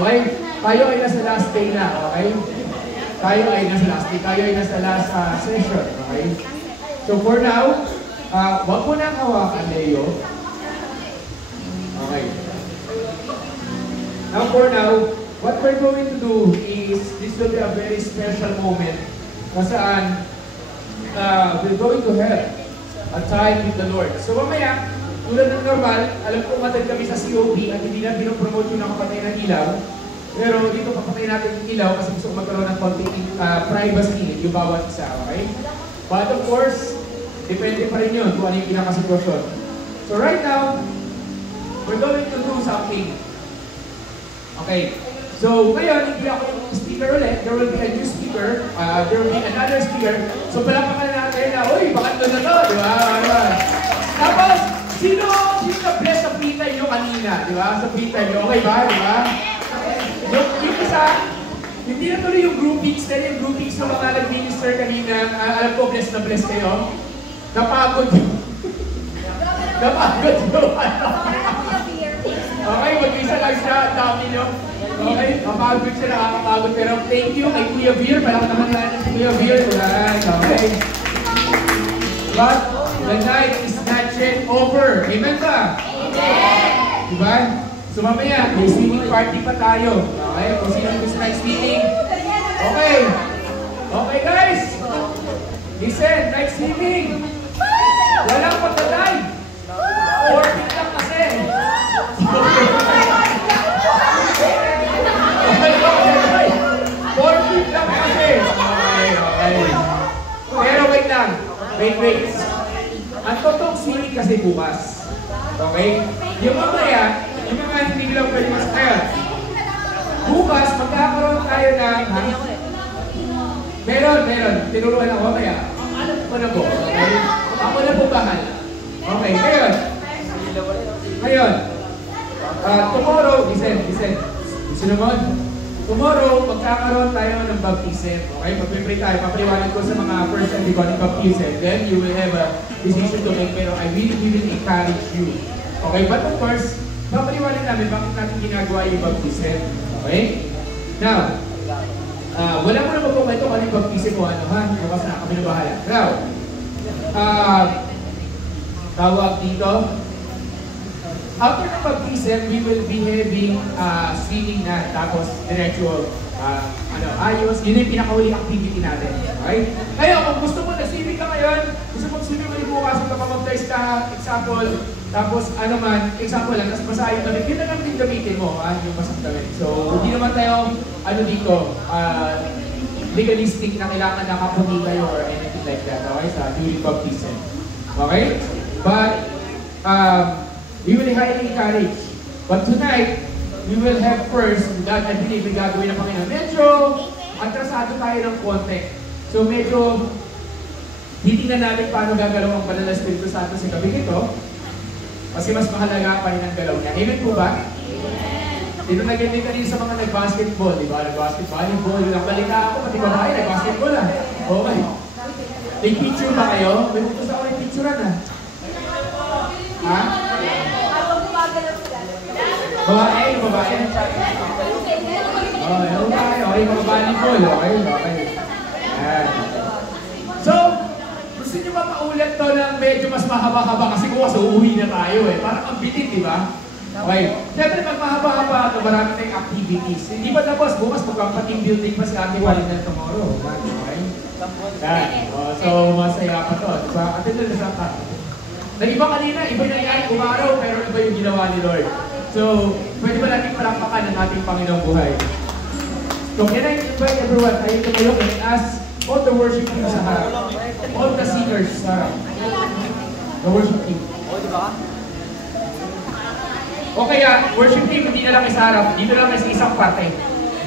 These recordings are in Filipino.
Okay? Tayo ay nasa last day na, okay? Tayo ay nasa last day. Tayo ay nasa last session, okay? So for now, wag mo nang hawakan, Leo. Okay. Now for now, what we're going to do is, this will be a very special moment kung saan we're going to have a time with the Lord. So mamaya, tulad ng normal, alam ko matag kami sa COB at hindi na pinopromote yung nakapatay ng ilaw. Pero dito papatay natin yung ilaw kasi gusto ko magkaroon ng konting privacy yung bawat isa, okay? But of course, depende pa rin yun kung ano yung pinakasitwasyon. So right now, we're going to do something. Okay. So ngayon, hindi ako yung speaker ulit. There will be a new speaker. There will be another speaker. So palapakan natin na, uy, bakit doon na to? Di ba? Tapos, sino na-bless sa free time nyo kanina? Di ba? Sa free time nyo. Okay ba? Di ba? Yung isa, hindi na tuloy yung groupings. Dahil yung groupings ng mga nag-minister kanina, alam ko, bless na bless kayo. Napagod yun. Napagod yun. Okay, mag-isa lang siya. Dami nyo. Okay, mapagod siya, nakakapagod. Pero thank you kay Kuya Beer. Palak naman natin si Kuya Beer. Okay. But the night is not yet over. Amen ba? Amen! Diba? So mamaya, may swimming party pa tayo. Okay, kung sino gusto na swimming. Okay. Okay guys. Listen, night swimming. Walang pagdadive. 40 lang kasi. Pero wait lang. Wait. Ang totoong swimming kasi bukas. Okay? Yung mamaya, yung mga hindi lang pwede masakaya. Bukas, magkakaroon tayo ng... Meron. Tinuruan ako kaya. Alam ko na po. Okay? Ako na po bahala. Okay, ngayon. Tomorrow, listen. Sinunod. Tomorrow, magkakaroon tayo ng baptism. Okay? Pag-pray tayo, papaliwanag ko sa mga first and decoding baptism. Then, you will have a decision to make. Pero I really will encourage you. Okay? But of course, papaliwanag namin bakit natin ginagawa yung baptism. Okay? Now, wala mo na magpukwento kung ano yung baptism mo. Ano ha? Bukas na, kami na bahala. Now, tawag dito. After the baptism, we will be having swimming na, tapos diretso, ayos. Yun yung pinakahuling activity natin. Okay? Kaya kung gusto mo na-swimming ka ngayon, gusto mo swimming ulit bukas, magpapabaptize ka, example, tapos example lang, tapos basahin damit, yun na lang din gamitin mo, yung basang damit. So, hindi naman tayo, dito, legalistic na kailangan nakaputi kayo or anything like that, okay, sa during baptism. Okay? But, we will highly encourage. But tonight, we will have first, God, I believe, may gagawin na Panginoon. Medyo, atrasado tayo ng konti. So medyo, titingnan natin paano gagalaw ang Banal na Espiritu Santo sa gabi nito. Kasi mas mahalaga pa rin ang galaw niya. Amen po ba? Dito na ganyan kanina sa mga nag-basketball, di ba? Nag-basketball, ang balita ako, pati babae, nag-basketball Okay. May picture ba kayo? May utos ako yung picturean Ha? Babae. Okay, mag-volleyball. Okay. So, gusto nyo ba paulit to ng medyo mas mahaba-haba kasi bukas uuwi na tayo Parang ang bitin, di ba? Okay. Siyempre, pag mahaba-haba ito, marami tayong activities. Hindi ba tapos? Bukas magpapating building pa si Ate Walina tomorrow. Okay? So, masaya pa to. Diba? Atin na sa atin. Nag-iba kanina, iba na yan, umaraw, pero iba yung ginawa ni Lord. So, pwede ba natin palampakan ng ating Panginoong buhay? So, can I invite everyone, tayo tumayo and ask all the worship team sa harap. All the singers sa harap. The worship team. O kaya, worship team, hindi na lang sa harap. Dito lang sa isang parte.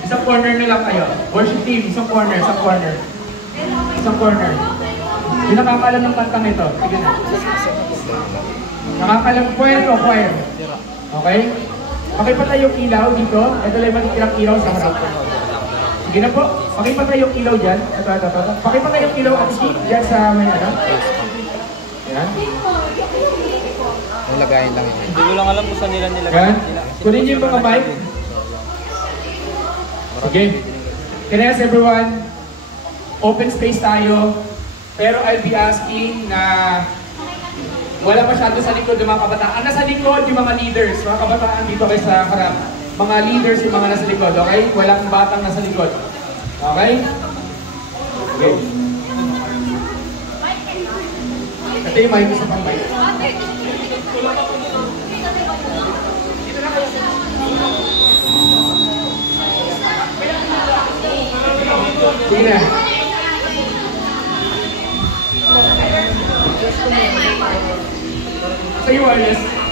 Isang corner na lang kayo. Worship team, isang corner. Isang corner. Yung nakakalam ng kantang ito. Sige na. Nakakalam, choir. Okay? Pakipatay yung ilaw dito. Ito lang yung matitirang ilaw sa harap. Sige na po. Pakipatay yung ilaw dyan. Ito. Pakipatay yung ilaw at dyan sa may Yan. Nilagayin lang yun. Hindi ko lang alam kung saan nila nilagay. Yan. Kunin niyo yung mga mic. Okay? Can I ask everyone, open space tayo, pero I'll be asking na wala masyado sa likod ng mga kabataan. Ang nasa likod yung mga leaders, mga kabataan dito kayo sa harap. Mga leaders yung mga nasa likod, okay? Walang batang nasa likod. Okay? Okay. Ito yung mic sa pang-mic. Sige na. Say wireless.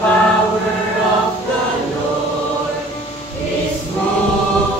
Power of the Lord is moving.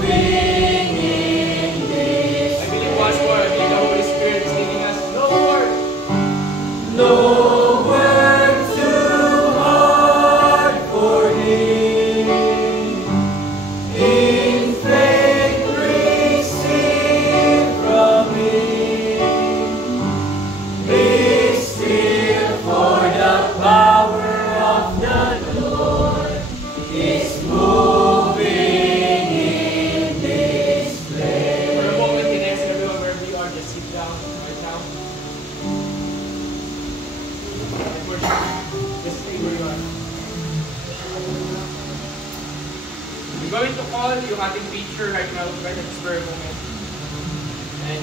picture right now, right at this very moment. And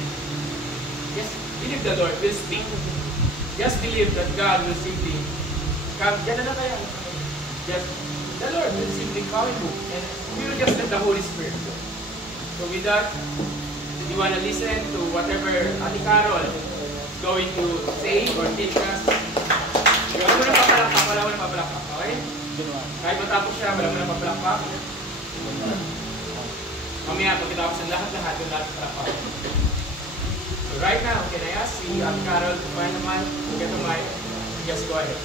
just believe the Lord will speak. Just believe that God will simply come. Yan na kaya. Just, the Lord will simply call you. And we will just let the Holy Spirit go. So with that, if you want to listen to whatever Ate Carol is going to say or teach us, wala mo na papalakpak, wala mo na papalakpak, okay? Kahit matapos siya, wala mo na papalakpak. Mamaya, pagkatapos ng lahat-lahat, yung lahat-lahat. So right now, can I ask si Ate Carol to find the mic, to get the mic, just go ahead.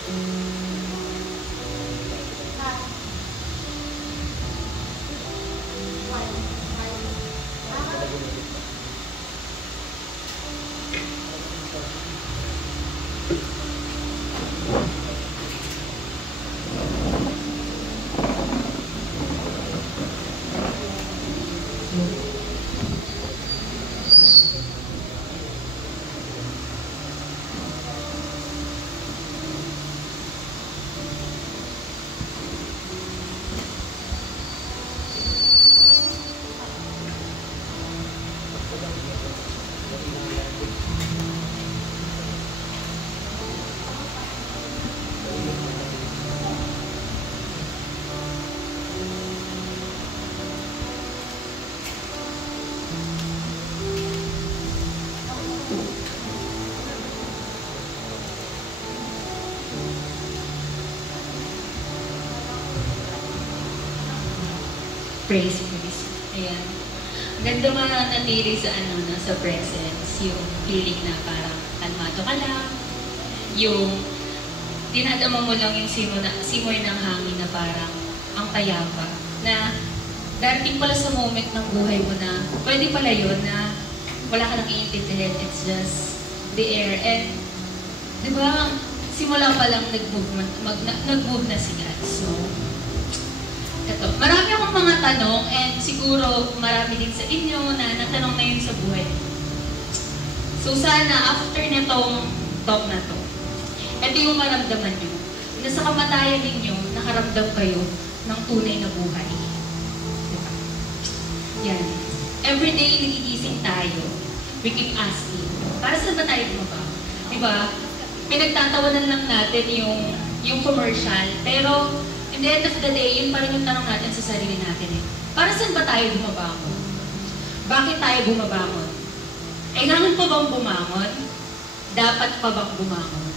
Praise Christ. Ayan. Ganda mananatili sa sa presence. Yung feeling na parang kalmado ka lang. Yung dinadama mo lang yung simoy ng hangin na parang ang payapa. Na darating pala sa moment ng buhay mo na pwede pala yun na wala ka nang iintindihan. It's just the air. And di ba, simula pa lang nag-move na si God. So, ito. Marami akong mga tanong and siguro marami din sa inyo na natanong na yun sa buhay. So sana after nitong talk na to, ito yung maramdaman nyo. Na sa kamatayan ninyo, nakaramdam kayo ng tunay na buhay. Diba? Yan. Everyday nagigising tayo. We keep asking, para saan ba tayo bumaba? Diba? Pinagtatawanan lang natin yung commercial, pero in the end of the day, yun pa rin yung tanong natin sa sarili natin eh. Para saan ba tayo bumabangon? Bakit tayo bumabangon? Kailangan pa bang bumangon? Dapat pa bang bumangon?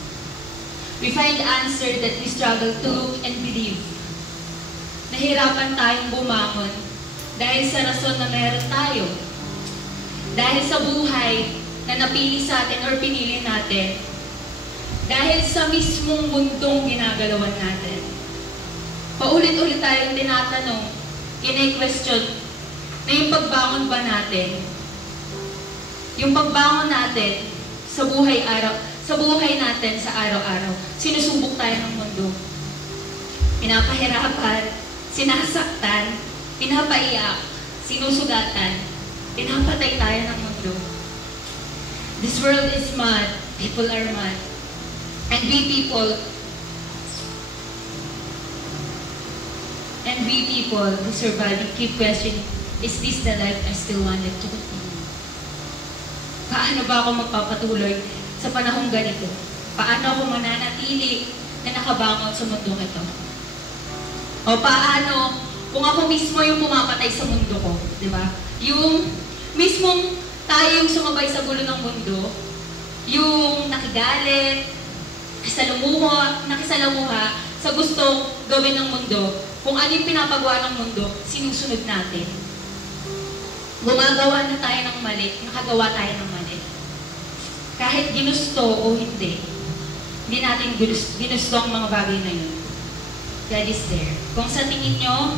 We find the answer that we struggle to look and believe. Nahirapan tayong bumangon dahil sa rason na meron tayo. Dahil sa buhay na napili sa atin or pinili natin. Dahil sa mismong mundong ginagalawan natin. Paulit-ulit tayong tinatanong, kine-question, na yung pagbangon ba natin, yung pagbangon natin sa buhay natin sa araw-araw, sinusubok tayo ng mundo. Pinapahirapan, sinasaktan, pinapaiyak, sinusugatan, pinapatay tayo ng mundo. This world is mad, people are mad, and we people who survive keep questioning, is this the life I still wanted to continue? Paano ba ako magpapatuloy sa panahong ganito? Paano ako mananatili na nakabangon sa mundong ito? O paano kung ako mismo yung pumapatay sa mundo ko, di ba? Yung mismong tayo yung sumabay sa gulo ng mundo, yung nakigalit, nakisalamuha sa gustong gawin ng mundo, kung ano yung pinapagawa ng mundo, sinusunod natin. Gumagawa na tayo ng mali, nakagawa tayo ng mali. Kahit ginusto o hindi natin ginusto ang mga bagay na yun. God is there. Kung sa tingin nyo,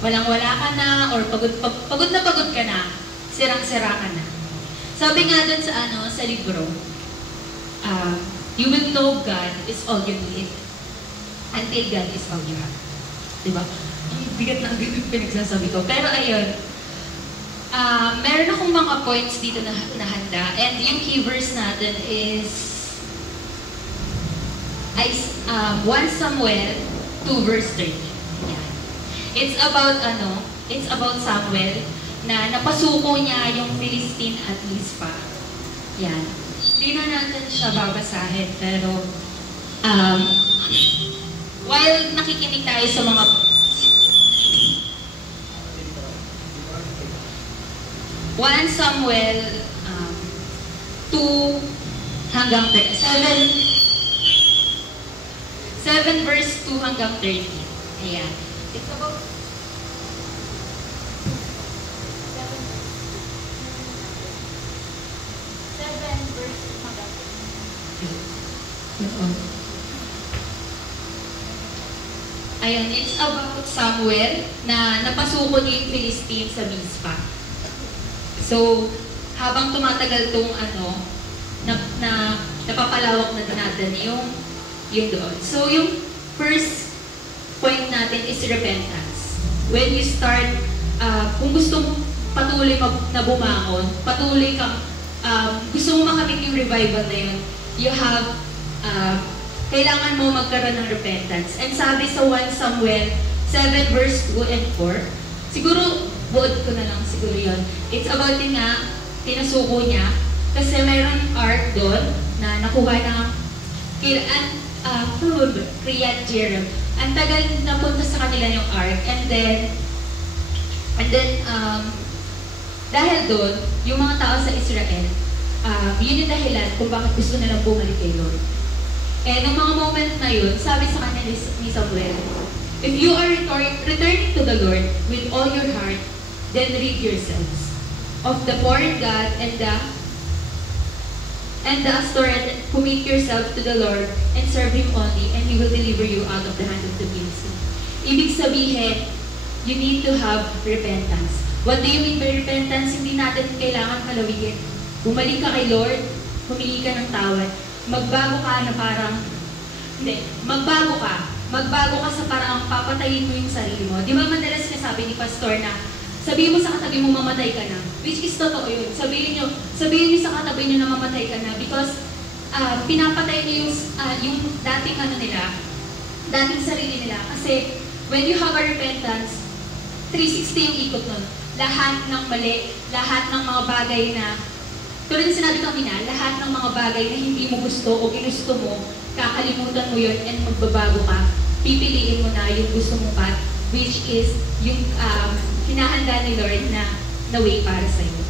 walang-wala ka na, or pagod na pagod ka na, sirang-sira ka na. Sabi nga dun sa libro, you will know God is all you need until God is all you have. Diba? Ang bigat na ang pinagsasabi ko. Pero ayun, meron akong mga points dito na handa. And yung key verse natin is 1 Samuel 2 verse 30. Yan. It's It's about Samuel na napasuko niya yung Philistine at Mizpah. Yan. Hindi na natin siya babasahin, pero while nakikinig tayo sa mga 1 Samuel 2 hanggang 7 verse 2 hanggang 13. Ayan. It's about 7 verse 2 hanggang 13. Ayun, it's about Samuel na napasuko niya yung Philistine sa Mizpah. So, habang tumatagal tong napapalawak na natin yung doon. So, yung first point natin is repentance. When you start, kung gusto mo patuloy na bumangon, patuloy kang, gusto mo makamit yung revival na yun, you have, kailangan mo magkaroon ng repentance. And sabi sa 1 Samuel 7 verse 2 and 4, siguro, buod ko na lang siguro yun. It's about din nga, tinasuko niya, kasi mayroong ark doon na nakuha ng Kriyat Jearim. Ang tagal napunta sa kanila yung ark, and then dahil doon, yung mga tao sa Israel, yun yung dahilan kung bakit gusto nilang bumalik kay Lord. And nung mga moment na yun, sabi sa kanya ni Samuel, if you are returning to the Lord with all your heart, then rid yourselves of the foreign god and the Astoreth, commit yourself to the Lord and serve Him only, and He will deliver you out of the hand of the Philistines. Ibig sabihin, you need to have repentance. What do you mean by repentance? Hindi natin kailangan palawigin. Bumalik ka kay Lord, humingi ka ng tawad, magbago ka na parang, magbago ka sa parang papatayin mo yung sarili mo. Di ba madalas sinasabi ni Pastor na, sabihin mo sa katabi mo mamatay ka na, which is totoo yun. Sabihin niyo sa katabi niyo na mamatay ka na because pinapatay niyo yung dating sarili nila. Kasi when you have a repentance, 360 yung ikot nun. Lahat ng mali, lahat ng mga bagay na, tulad ng sinabi ko kanina, lahat ng mga bagay na hindi mo gusto o ginusto mo, kakalimutan mo yun and magbabago ka. Pipiliin mo na yung gusto mong path, which is yung hinahanda ni Lord na way para sa iyo.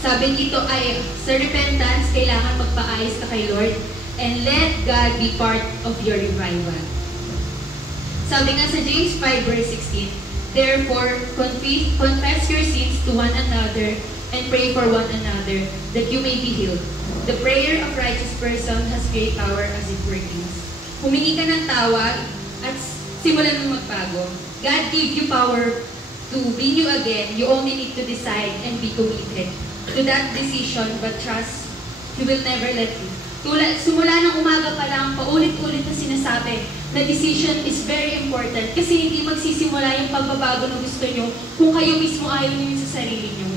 Sabi dito ay, sa repentance, kailangan magpaayos ka kay Lord and let God be part of your revival. Sabi nga sa James 5 verse 16, therefore, confess your sins to one another and pray for one another that you may be healed. The prayer of righteous person has great power as it workings. Humingi ka ng tawag at simulan mo magbago. God gave you power to bring you again. You only need to decide and be committed to that decision, but trust He will never let you. Simula ng umaga pa lang, paulit-ulit na sinasabi na decision is very important kasi hindi magsisimula yung pagbabago na gusto nyo kung kayo mismo ayaw nyo sa sarili nyo.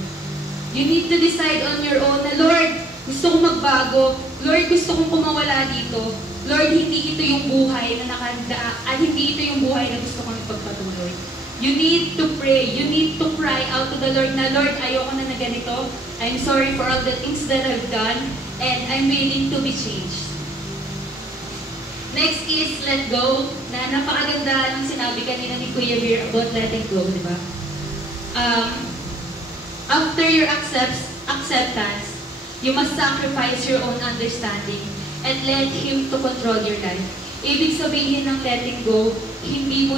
You need to decide on your own na, Lord, gusto kong magbago. Lord, gusto kong kumawala dito. Lord, hindi ito yung buhay na nakandaan, hindi ito yung buhay na gusto kong ipagpatuloy. You need to pray. You need to cry out to the Lord na, Lord, ayoko na ganito. I'm sorry for all the things that I've done and I'm willing to be changed. Next is let go, na napakaganda ng sinabi kanina ni Kuya Beer about letting go, di ba? After your acceptance, you must sacrifice your own understanding and let Him to control your life. Ibig sabihin ng letting go, hindi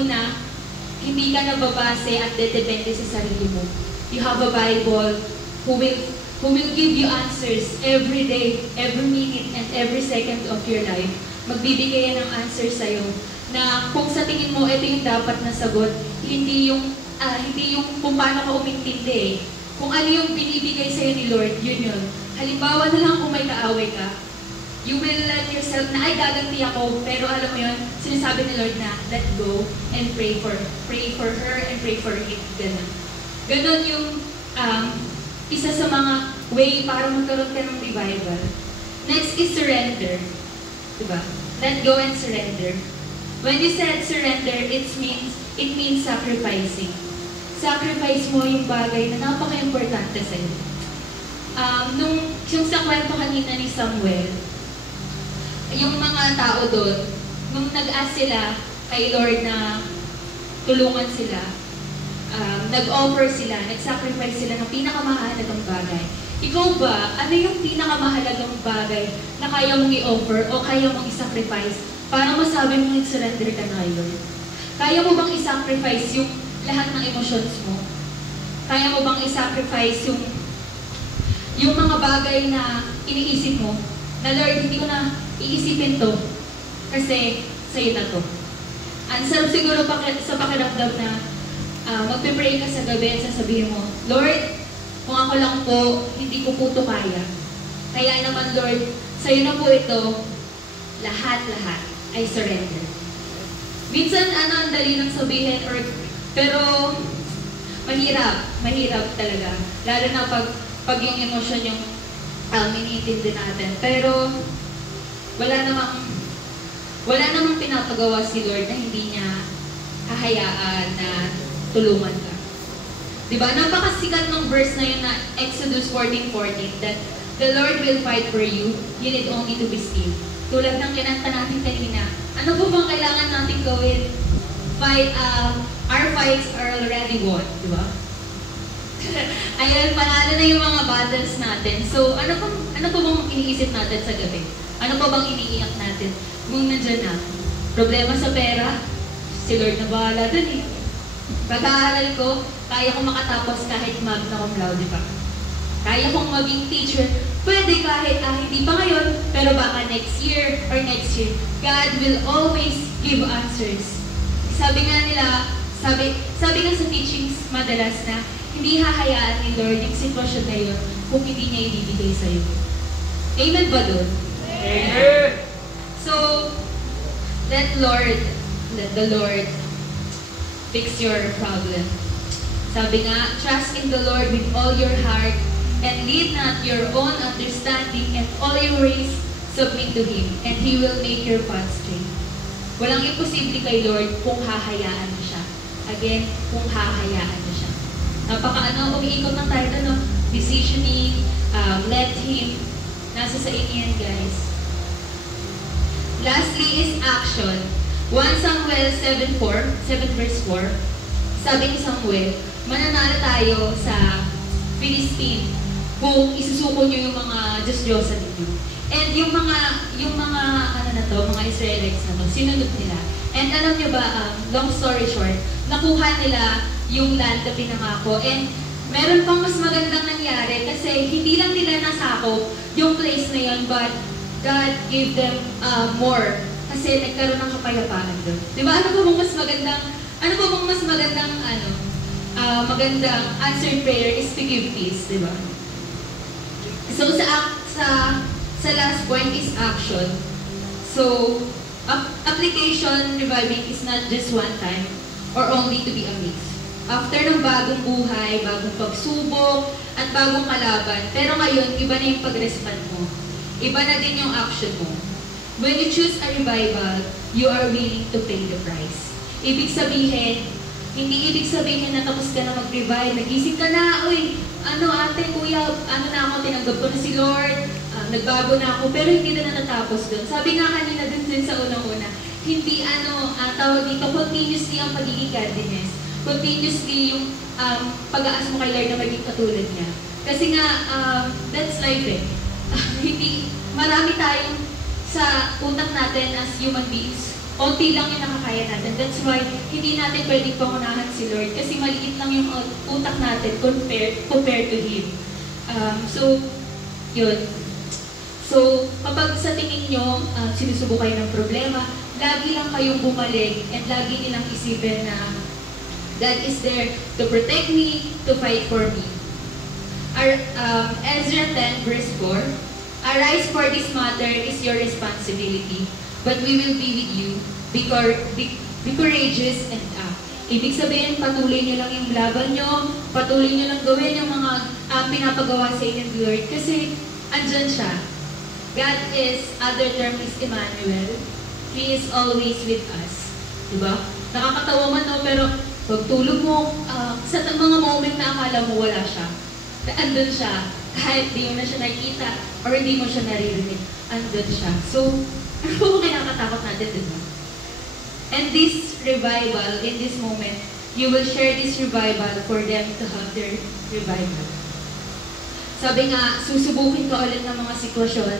ka nababase at dedepende sa sarili mo. You have a Bible who will give you answers every day, every minute, and every second of your life. Magbibigay yan ng answer sa'yo na kung sa tingin mo ito yung dapat na sagot, hindi yung kung paano ka umintindi eh. Kung ano yung binibigay sa'yo ni Lord, yun yun. Halimbawa na lang kung may kaaway ka, you will let yourself na, ay, gaganti ako, pero alam mo yun, sinasabi ni Lord na, let go and pray for her and pray for him. Ganun. Ganun yung isa sa mga way para magkaroon ka ng revival. Next is surrender. Diba? Let go and surrender. When you said surrender, it means sacrificing. sacrifice mo yung bagay na napaka-importante sa'yo. Yung sa kwento kanina ni Samuel, yung mga tao doon, nung nag-ask sila kay Lord na tulungan sila, nag-offer sila, nag-sacrifice sila ng pinakamahalagang bagay. Ikaw ba, ano yung pinakamahalagang bagay na kaya mong i-offer o kaya mong i-sacrifice para masabi mo nag-surrender ka na kay Lord? Kaya mo bang i-sacrifice yung lahat ng emotions mo? Kaya mo bang i-sacrifice yung mga bagay na iniisip mo na Lord, hindi ko na iisipin to kasi sa'yo na to. Ang sarap siguro sa pakiramdam na magpe-pray ka sa gabi at sasabihin mo, Lord, kung ako lang po, hindi ko po ito kaya. Kaya naman Lord, sa'yo na po ito, lahat-lahat ay surrender. Minsan, ang dali lang sabihin, pero mahirap talaga. Lalo na pag yung emosyon yung iniintindi natin. Pero, wala namang pinapagawa si Lord na hindi niya hahayaan na tulungan ka. Diba? Napakasikat ng verse na yun na Exodus 14:14 that the Lord will fight for you, you need only to be still. Tulad ng kinanta natin kanina, ano po bang kailangan natin gawin? Our fights are already won, diba? Ayun, panalo na yung mga battles natin. So, ano po bang iniisip natin sa gabi? Ano pa bang iniiyak natin? Kung nandiyan na, problema sa pera, si Lord na bahala dun eh. Pag-aaral ko, kaya kong makatapos kahit magna cum laude pa. Kaya kong maging teacher, pwede kahit hindi pa ngayon, pero baka next year, God will always give answers. Sabi nga sa teachings madalas na, hindi hahayaan ni Lord yung sitwasyon na yun kung hindi niya ibibigay sa'yo. Amen ba dun? Amen! So, let the Lord fix your problem. Sabi nga, trust in the Lord with all your heart and lead not your own understanding, and all your ways submit to Him, and He will make your path straight. Walang imposible kay Lord kung hahayaan mo siya. Again, kung hahayaan mo siya. Umiikot ng tayo, decisioning, let Him. Nasa sa inyo yan, guys. Lastly is action. 1 Samuel 7 verse 4, sabi ni Samuel, mananalo tayo sa Philistine kung isusuko nyo yung mga Diyos-Diyosan ninyo. And yung mga Israelites na to, sinunod nila. And alam nyo ba, long story short, nakuha nila yung land na pinangako. And meron pang mas magandang nangyari kasi hindi lang nila nasakop yung place na yun, but God gave them more. Kasi nagkaroon ng kapayapaan doon. Diba? Ano ba bang mas magandang magandang answered prayer is to give peace, diba? So sa last point is action. So application reviving is not just one time or only to be amazed. After ng bagong buhay, bagong pagsubok, at bagong kalaban, pero ngayon, iba na yung pag-respond mo. Iba na din yung action mo. When you choose a revival, you are willing to pay the price. Ibig sabihin, hindi ibig sabihin na tapos ka na mag-revive, nagising ka na, uy, ate, kuya, na ako, tinanggap ko na si Lord, nagbago na ako, pero hindi na natapos doon. Sabi nga kanina din sa unang-una, hindi tawag dito, continuously ang pagiging godliness. Continuously yung pag-aas mo kay Lord na maging katulad niya. Kasi nga, that's life eh. Marami tayong sa utak natin as human beings, konti lang yung nakakaya natin. That's why, hindi natin pwedeng pangunahan si Lord kasi maliit lang yung utak natin compared to Him. Yun. So, kapag sa tingin nyo, sinusubo kayo ng problema, lagi lang kayong bumalik and lagi nilang isipin na God is there to protect me, to fight for me. Ezra 10 verse 4, arise, for this matter is your responsibility, but we will be with you. Be courageous and act. Ibig sabihin, patuloy nyo lang yung laban nyo, patuloy nyo lang gawin yung mga pinapagawa sa inyo, Lord, kasi andyan siya. God is, other term is Emmanuel. He is always with us. Diba? Nakakatawa man, no? Pero pagtulog mo, sa mga moment na akala mo wala siya, andun siya, kahit di mo na siya nakikita or hindi mo siya naririnig, andun siya. So, ano po kinakatakot natin, di ba? And this revival, in this moment, you will share this revival for them to have their revival. Sabi nga, susubukin ka ulit ng mga sitwasyon,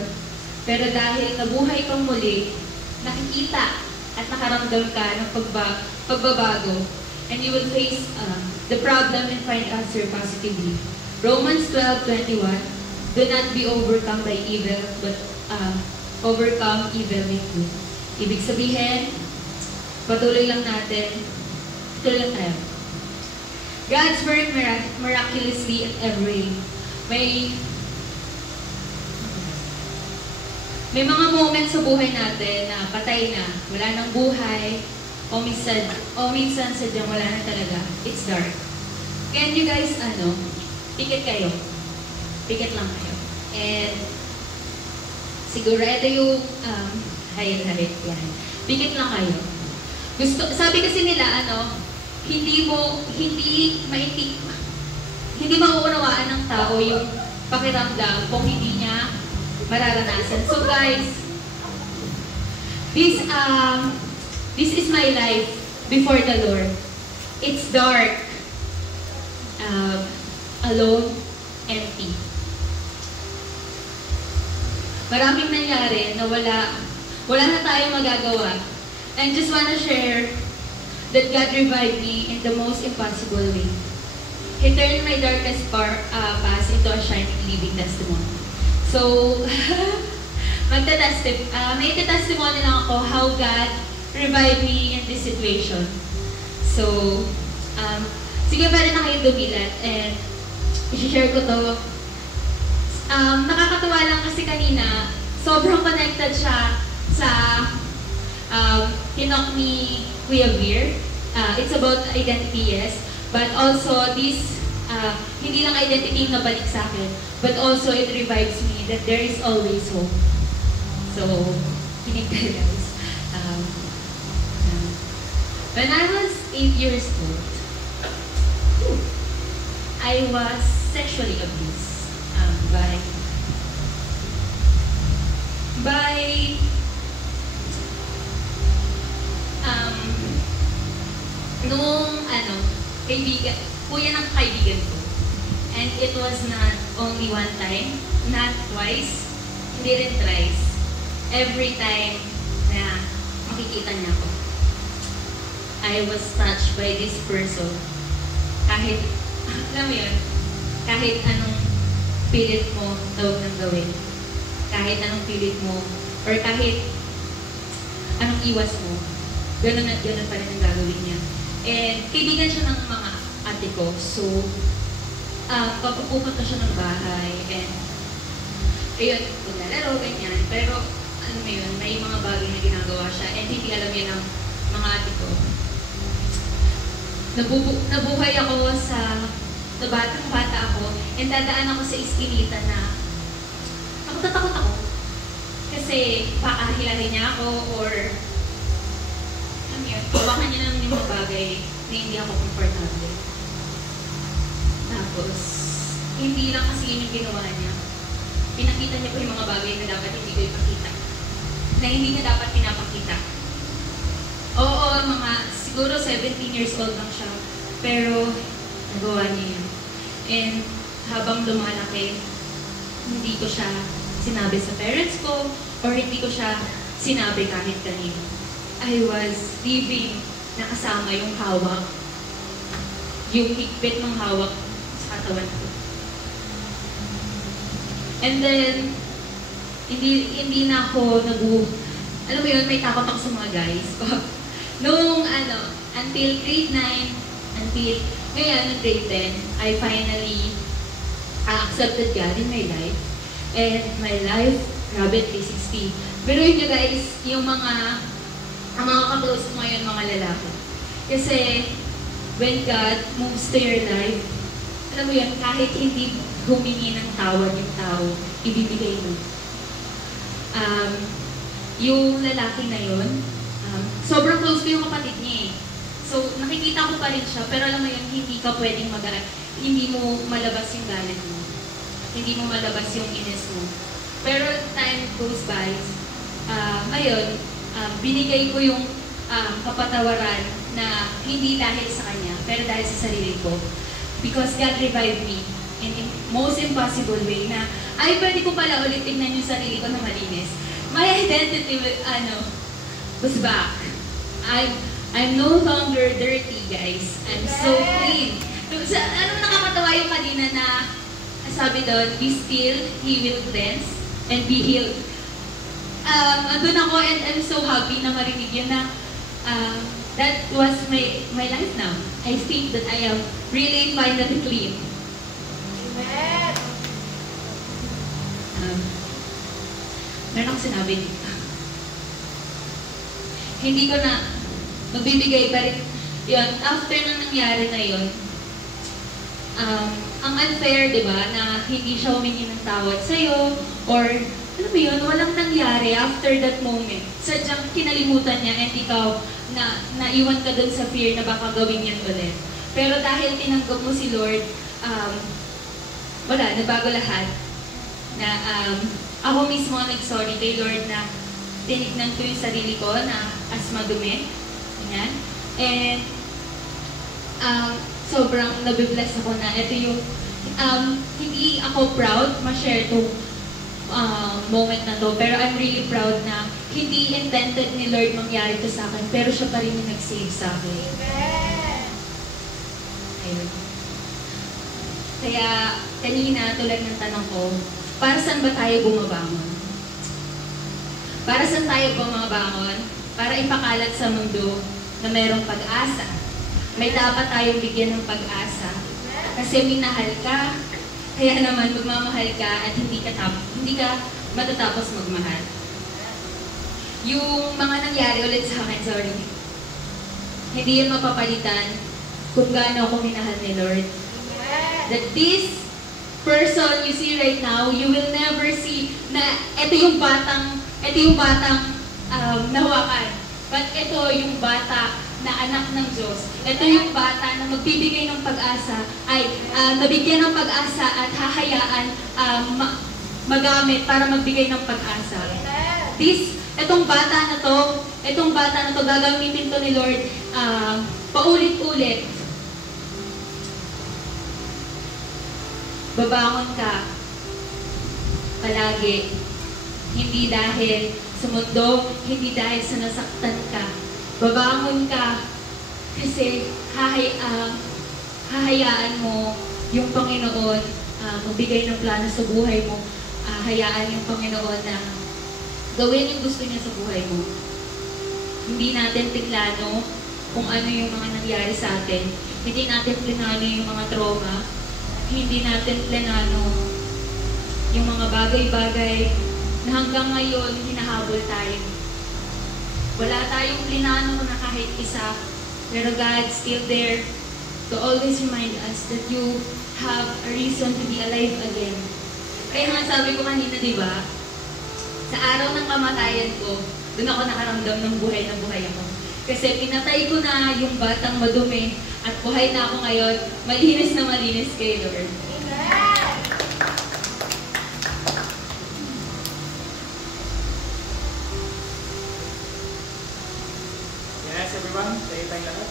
pero dahil nabuhay kang muli, nakikita at nakaramdam ka ng pagbabago, and you will face the problem and find answer positively. Romans 12:21, do not be overcome by evil, but overcome evil with good. Ibig sabihin, patuloy lang natin, tuloy lang tayo. God's work miraculously at every. May mga moments sa buhay natin na patay na, wala nang buhay, o minsan sadyang wala na talaga. It's dark. Can you guys, pikit kayo. Pikit lang kayo. And, siguro, ito yung, high-high, yan. Pikit lang kayo. Sabi kasi nila, hindi mauunawaan ng tao yung pakiramdam kung hindi niya mararanasan. So guys, this is my life before the Lord. It's dark, alone, empty. Maraming nangyari na wala na tayong magagawa. And just wanna share that God revived me in the most impossible way. He turned my darkest past into a shining living testimony. So, may testimony lang ako how God revived me in this situation. So, sige pa rin na kayo dumilat and i-share ko to. Nakakatuwa lang kasi kanina, sobrang connected siya sa hinok ni Kuya Veer. It's about identity, yes. But also, this, hindi lang identity na balik sa akin, but also it revives me that there is always hope. So, kinig kayo guys. When I was 8 years old, I was sexually abused by kaibigan, kuya ng kaibigan ko. And it was not only one time, not twice, hindi rin thrice. Every time na makikita niya ako, I was touched by this person. Kahit, alam mo yun, kahit anong pilit mo tawag ng gawin, kahit anong pilit mo, or kahit anong iwas mo, ganun at ganun pa rin ang gagawin niya. And kaibigan siya ng mga ate ko, so papupunta siya ng bahay, and ayun, maglalaro, ganyan. Pero, ano mo yun, may mga bagay na ginagawa siya, and hindi alam yan ng mga ate ko. Nabuhay ako na batang-bata ako, and dadaan ako sa iskinita na takot ako. Kasi baka hilahin niya ako, or hawakan niya ng mga bagay na hindi ako komportable. Tapos, hindi lang kasi yun yung ginawa niya. Pinakita niya po yung mga bagay na dapat hindi ko ipakita. Na hindi niya dapat pinapakita. Oo, siguro 17 years old lang siya. Pero, nagawa niya yun. And, habang lumalaki, hindi ko siya sinabi sa parents ko, or hindi ko siya sinabi kahit kanino. I was living na kasama yung hawak, yung higpit ng hawak sa katawan ko. And then, hindi na ako alam mo yun, may takot ako sa mga guys. Until grade 9, until ngayon, grade 10, I finally accepted God in my life. And my life, grabe, 360. Pero yun nyo guys, ang mga ka-close ko ngayon, mga lalaki. Kasi, when God moves to your life, alam mo yan, kahit hindi humingi ng tawad yung tao, ibibigay mo. Yung lalaki na yun, sobrang close ko yung kapatid niya eh. So, So, nakikita ko pa rin siya, pero alam mo yun, hindi ka pwedeng hindi mo malabas yung galit mo. Hindi mo malabas yung ines mo. Pero time goes by, ngayon, binigay ko yung kapatawaran na hindi dahil sa kanya, pero dahil sa sarili ko. Because God revived me in most impossible way na, ay, pwede ko pala ulit tignan yung sarili ko na malinis. My identity was back. I'm no longer dirty, guys. I'm so clean. Anong nakakatawa yung kanina na sabi doon, be still, He will cleanse, and be healed. Andun ako and I'm so happy na marinig yun na that was my life now. I think that I am really finally clean. Amen. Meron akong sinabi dito. Hindi ko na magbibigay pa rin. Yun, after na nangyari na yun, ang unfair, di ba, na hindi siya humingi ng tawad sa'yo, or, alam mo yun, walang nangyari after that moment. Sadyang kinalimutan niya and ikaw, naiwan ka dun sa fear na baka gawin yan ulit. Pero dahil tinanggap mo si Lord, wala, nabago lahat. Na ako mismo nag-sorry kay Lord na tinignan ko yung sarili ko na as madumi. Ganyan. And sobrang nabibless ako na ito yung hindi ako proud ma-share itong moment na to, pero I'm really proud na hindi intended ni Lord mangyari to sa akin, pero siya pa rin yung nag-save sa akin. Amen. Ayun. Kaya kanina, tulad ng tanong ko, para saan ba tayo bumabangon? Para saan tayo bumabangon? Para ipakalat sa mundo na mayroong pag-asa. May dapat tayong bigyan ng pag-asa. Kasi minahal ka, kaya naman magmamahal ka at hindi ka matatapos magmahal. Yung mga nangyari ulit sa akin, sorry, hindi yun mapapalitan kung gaano ako minahal ni Lord. That this person you see right now, you will never see na ito yung batang nahawakan. But ito yung bata na anak ng Diyos. Ito yung bata na magbibigay ng pag-asa, ay nabigyan ng pag-asa at hahayaan magamit para magbigay ng pag-asa. Itong bata na to, gagamitin to ni Lord paulit-ulit. Babangon ka palagi. Hindi dahil sa mundo, hindi dahil sa nasaktan ka. Babangon ka kasi hahayaan mo yung Panginoon magbigay ng plano sa buhay mo. Hayaan yung Panginoon na gawin yung gusto niya sa buhay mo. Hindi natin tinlano kung ano yung mga nangyari sa atin. Hindi natin plinano yung mga trauma. Hindi natin plinano yung mga bagay-bagay na hanggang ngayon hinahabol tayo. Wala tayong plinano na kahit isa, pero God still there to always remind us that you have a reason to be alive again. Kaya nga sabi ko kanina, di ba? Sa araw ng kamatayan ko, doon ako nakaramdam ng buhay na buhay ako. Kasi pinatay ko na yung batang madumi at buhay na ako ngayon, malinis na malinis kay Lord. Amen. Yes, everyone. Tayo tayong lahat.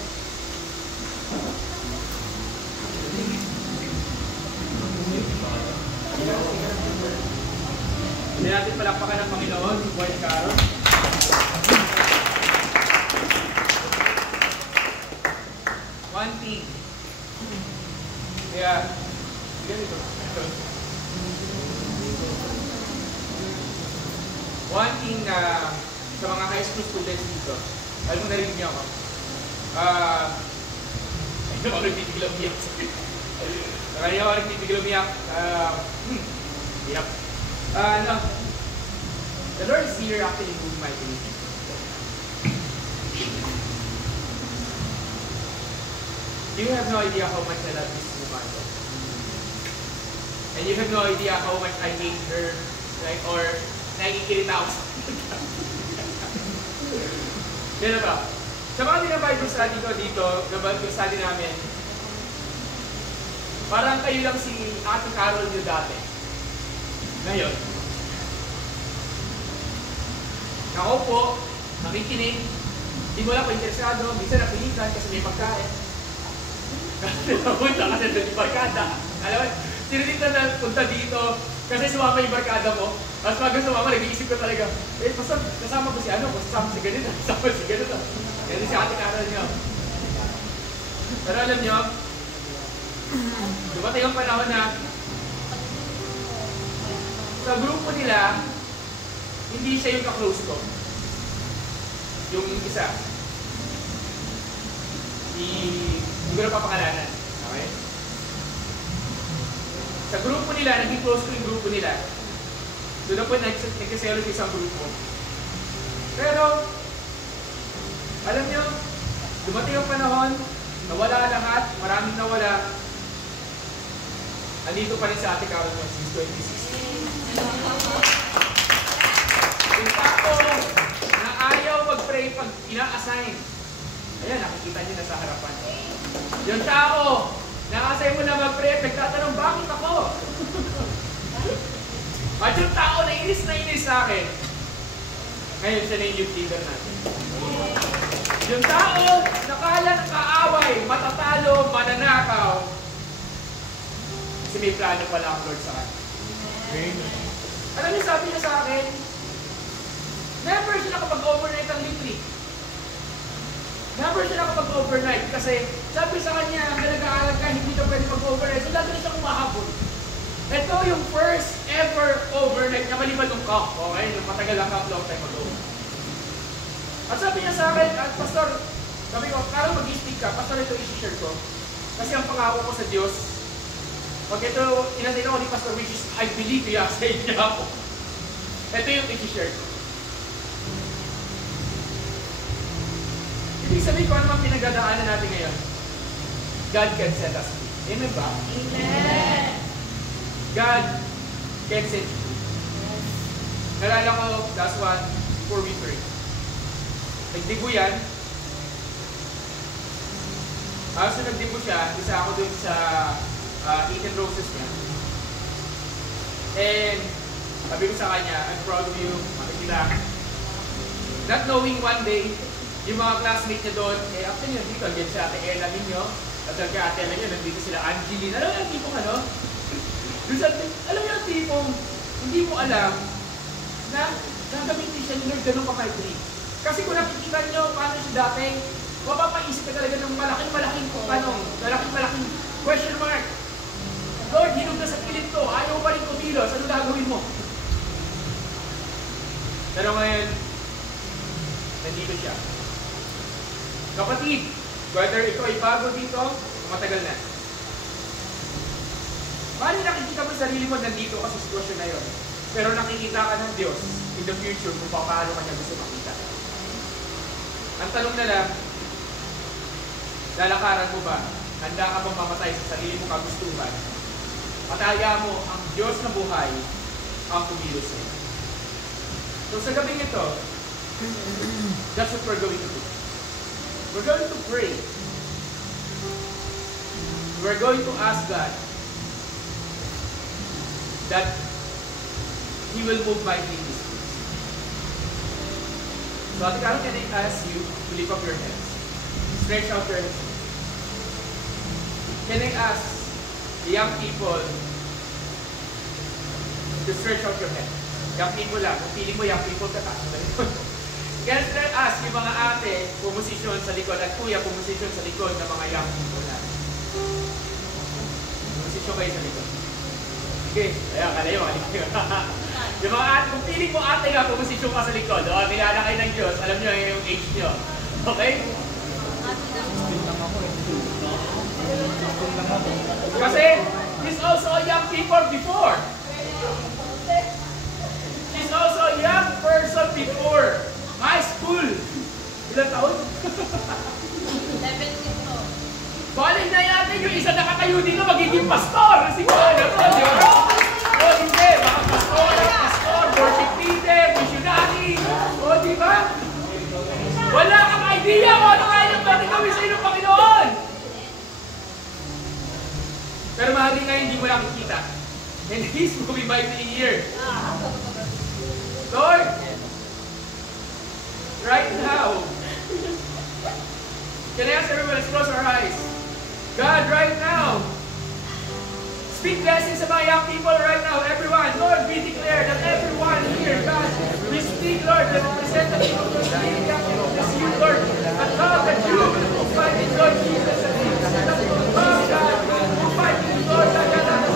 Hindi natin palakpakan ng Panginoon, si Boyd Caron. One thing. Kaya, ganito. One thing na sa mga high school students dito, alam mo narinig niyo ako. Hindi ako nagtitigil umiyak. Hindi ako nagtitigil umiyak. Yep. No. The Lord is here actually moving my faith. You have no idea how much I love this woman. And you have no idea how much I hate her, like, or nakikikilit ako. Kaya ba? Sa mga Bible study ko dito, Bible study namin, parang kayo lang si Ate Carol nyo dati. Ngayon, nakaupo, nakikinig, hindi mo lang pa-interesado, minsan napilitan kasi may pagkain. Napunta kasi doon yung barkada. Alam mo, sino dito na punta dito kasi sumama yung barkada mo. Tapos pag sumama, nag-iisip ko talaga, basta kasama ko si ano, kasama si ganito, kasama si ganito. Yan si Ate Carol nyo. Pero alam nyo, dumating ang panahon na sa grupo nila, hindi siya yung ka-close ko. Yung isa. Hindi ko na papakalanan. Okay? Sa grupo nila, naging close ko yung grupo nila. Doon na po nagkaselo sa isang grupo. Pero, alam nyo, dumating ang panahon, nawala lahat, maraming nawala. Andito pa rin sa Ate Carol since 2016. Yung tao na ayaw mag-pray pag ina-assign. Ayan, nakikita niyo na sa harapan. Yung tao na assign mo na mag-pray at nagtatanong, bakit ako? At yung tao na inis sa akin, ngayon siya na yung youth leader natin. Yung tao, nakala ng kaaway, matatalo, mananakaw, kasi may plano pala ang Lord sa akin. Alam niyo, sabi niya sa akin, never siya nakapag-overnight ang retreat. Never siya nakapag-overnight kasi sabi sa kanya, ang nag-aaral ka, hindi ka pwede mag-overnight. So, lagi na siya kumahabol. Ito yung first ever overnight na maliban ng camp. Okay? Yung matagal ang camp, long time ago. At sabi niya sa akin, at Pastor, sabi ko, Carol, mag-i-speak ka. Pastor, ito i-share ko. Kasi ang pangako ko sa Diyos, pag ito, inanday ako ni Pastor, which is, I believe niya, sa inyo ako. Ito yung i-share ko. Ibig sabihin ko, ano mang pinagdadaanan natin ngayon? God can set us free. Amen ba? Amen. God can set you free. Nalala ko, last one, before we pray. Nagdibo yan. So nagdibo siya, isa ako dun sa Eden Roses niya. And sabi ko sa kanya, I'm proud of you, makikita. Not knowing one day, yung mga classmate niya doon, after nyo dito, again si Ate Ella ninyo, at kay Ate Ella nyo, nandito sila Angeline. Alam mo yung tipong ano? Alam mo yung tipong, hindi mo alam na gagamitin siya ni Lord ganun ka kay. Kasi kung nakikita nyo paano siya dati, mapapaisip ka talaga ng malaking malaking question mark. Lord, hinog na sa pilit ko, ayaw pa rin kumilos, ano gagawin mo? Pero ngayon, nandito siya. Kapatid, whether ikaw ay bago dito, o matagal na. Paano nakikita mo sarili mo nandito ka sa sitwasyon na yun? Pero nakikita ka ng Diyos in the future kung paano ka niya gusto makita. Ang tanong na lang, lalakaran mo ba? Handa ka bang mamatay sa sarili mo kagustuhan? Pataya mo ang Diyos na buhay ang kumilos sa'yo. So sa gabing ito, that's what we're going to do. We're going to pray. We're going to ask God that He will move mightily in this place. So Ate Carol, can I ask you to lift up your hands? Stretch out your hands. Can I ask the young people to stretch out your hands? Young people lang. Kung feeling mo young people, taas na rin. Can I ask yung mga ate pumusisyon sa likod at kuya pumusisyon sa likod ng mga young people natin? Pumusisyon kayo sa likod. Okay, kaya kalayo. Yung mga ate, kung feeling mo ate nga pumusisyon ka sa likod, kilala kayo ng Diyos, alam nyo yung age nyo. Okay? Kasi, he's also a young people before. She's also a young person before. High school. Ilang taon? 17 po. Balik na natin yung isa nakatayo dito magiging pastor. Kasi kung ano to, di ba? O hindi, mga pastor, worship leader, missionary. O di ba? Wala kang idea mo ano Pero maaaring ngayon hindi mo nakikita. And He's moving by me here. Lord, right now, can I ask everyone, let's close our eyes. God, right now, speak blessings to my young people right now, everyone. Lord, we declare that everyone here, God, we speak, Lord, that represent the people of the young people this year, Lord. And God, that you will fight in Lord Jesus. And that you will come, God, will fight in Lord, that God,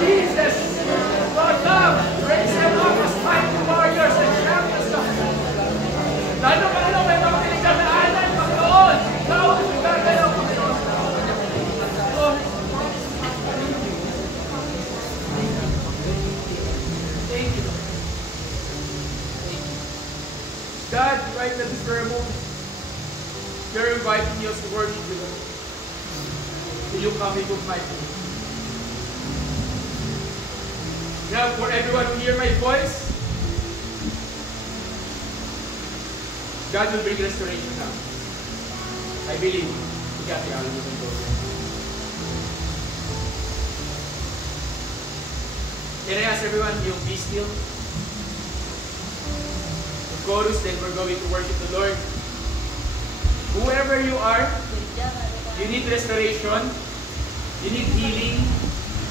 Jesus, Lord, come, raise them up as mighty warriors and champions, God. Lalo may mga pinagdadaanan, Panginoon. Ikaw, gagalaw, Panginoon. Oh. Thank you. God, right at this very moment, you're inviting us to worship you, Lord. So you come with my people. Now, for everyone who hear my voice, God will bring restoration now. I believe. We got the hallelujah. Can I ask everyone, you be still? The chorus, then we're going to worship the Lord. Whoever you are, you need restoration, you need healing.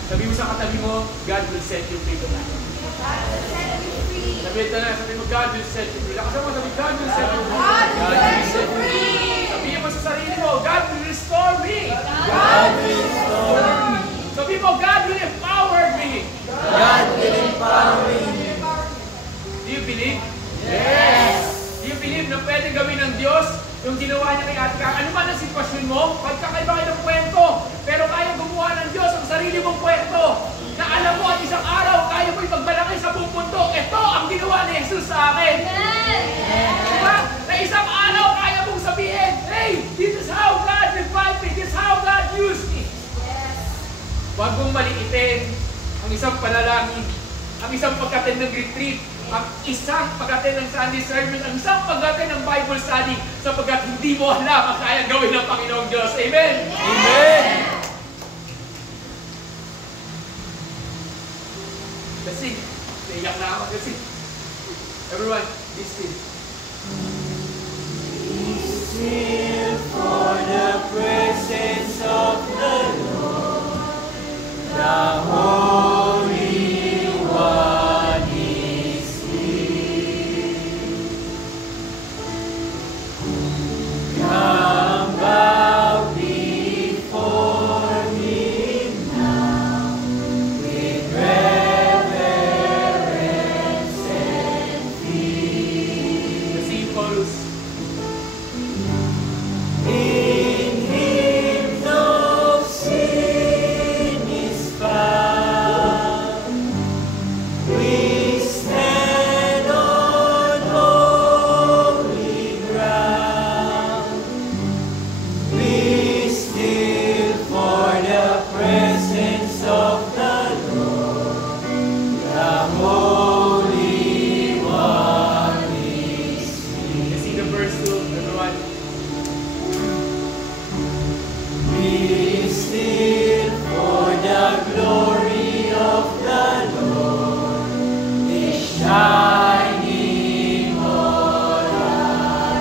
Sabi mo sa katabi mo, God will set you free tonight. Sabi mo, God will set you free. Lakasan mo, sabi, God will set you free. God will set you free. Sabi mo sa sarili mo, God will restore me. God will restore me. Sabi mo, God will empower me. God will empower me. Do you believe? Yes. Do you believe na pwede gawin ng Diyos yung ginawa niya kay Ate Kang? Ano man ang sitwasyon mo, magkakaiba kayo ng kwento, pero kaya gumawa ng Diyos ang sarili mong kwento. Na alam mo, at isang araw, kaya mo ipagbalaki sa buong mundo. Ito ang ginawa ni Jesus sa akin. Yes. Diba? Na isang araw, kaya mong sabihin, hey, this is how God revived me. This is how God used me. Yes. Huwag mong maliitin ang isang panalangin, ang isang pagkatin ng retreat, ang isang pagkatin ng Sunday service, ang isang pagkatin ng Bible study, sapagkat hindi mo alam ang kaya gawin ng Panginoong Diyos. Amen? Yes. Amen! Kasi, naiyak na ako kasi. Everyone, be still. Be still for the presence of the Lord, the Holy One is here. Come bow before Him now with reverence and fear. The same chorus. In Him no sin is found. We stand on holy ground. Be still for the presence of the Lord, the Holy One is here. Let's sing the verse 2, everyone. Be still for the glory of the Lord is shining all around.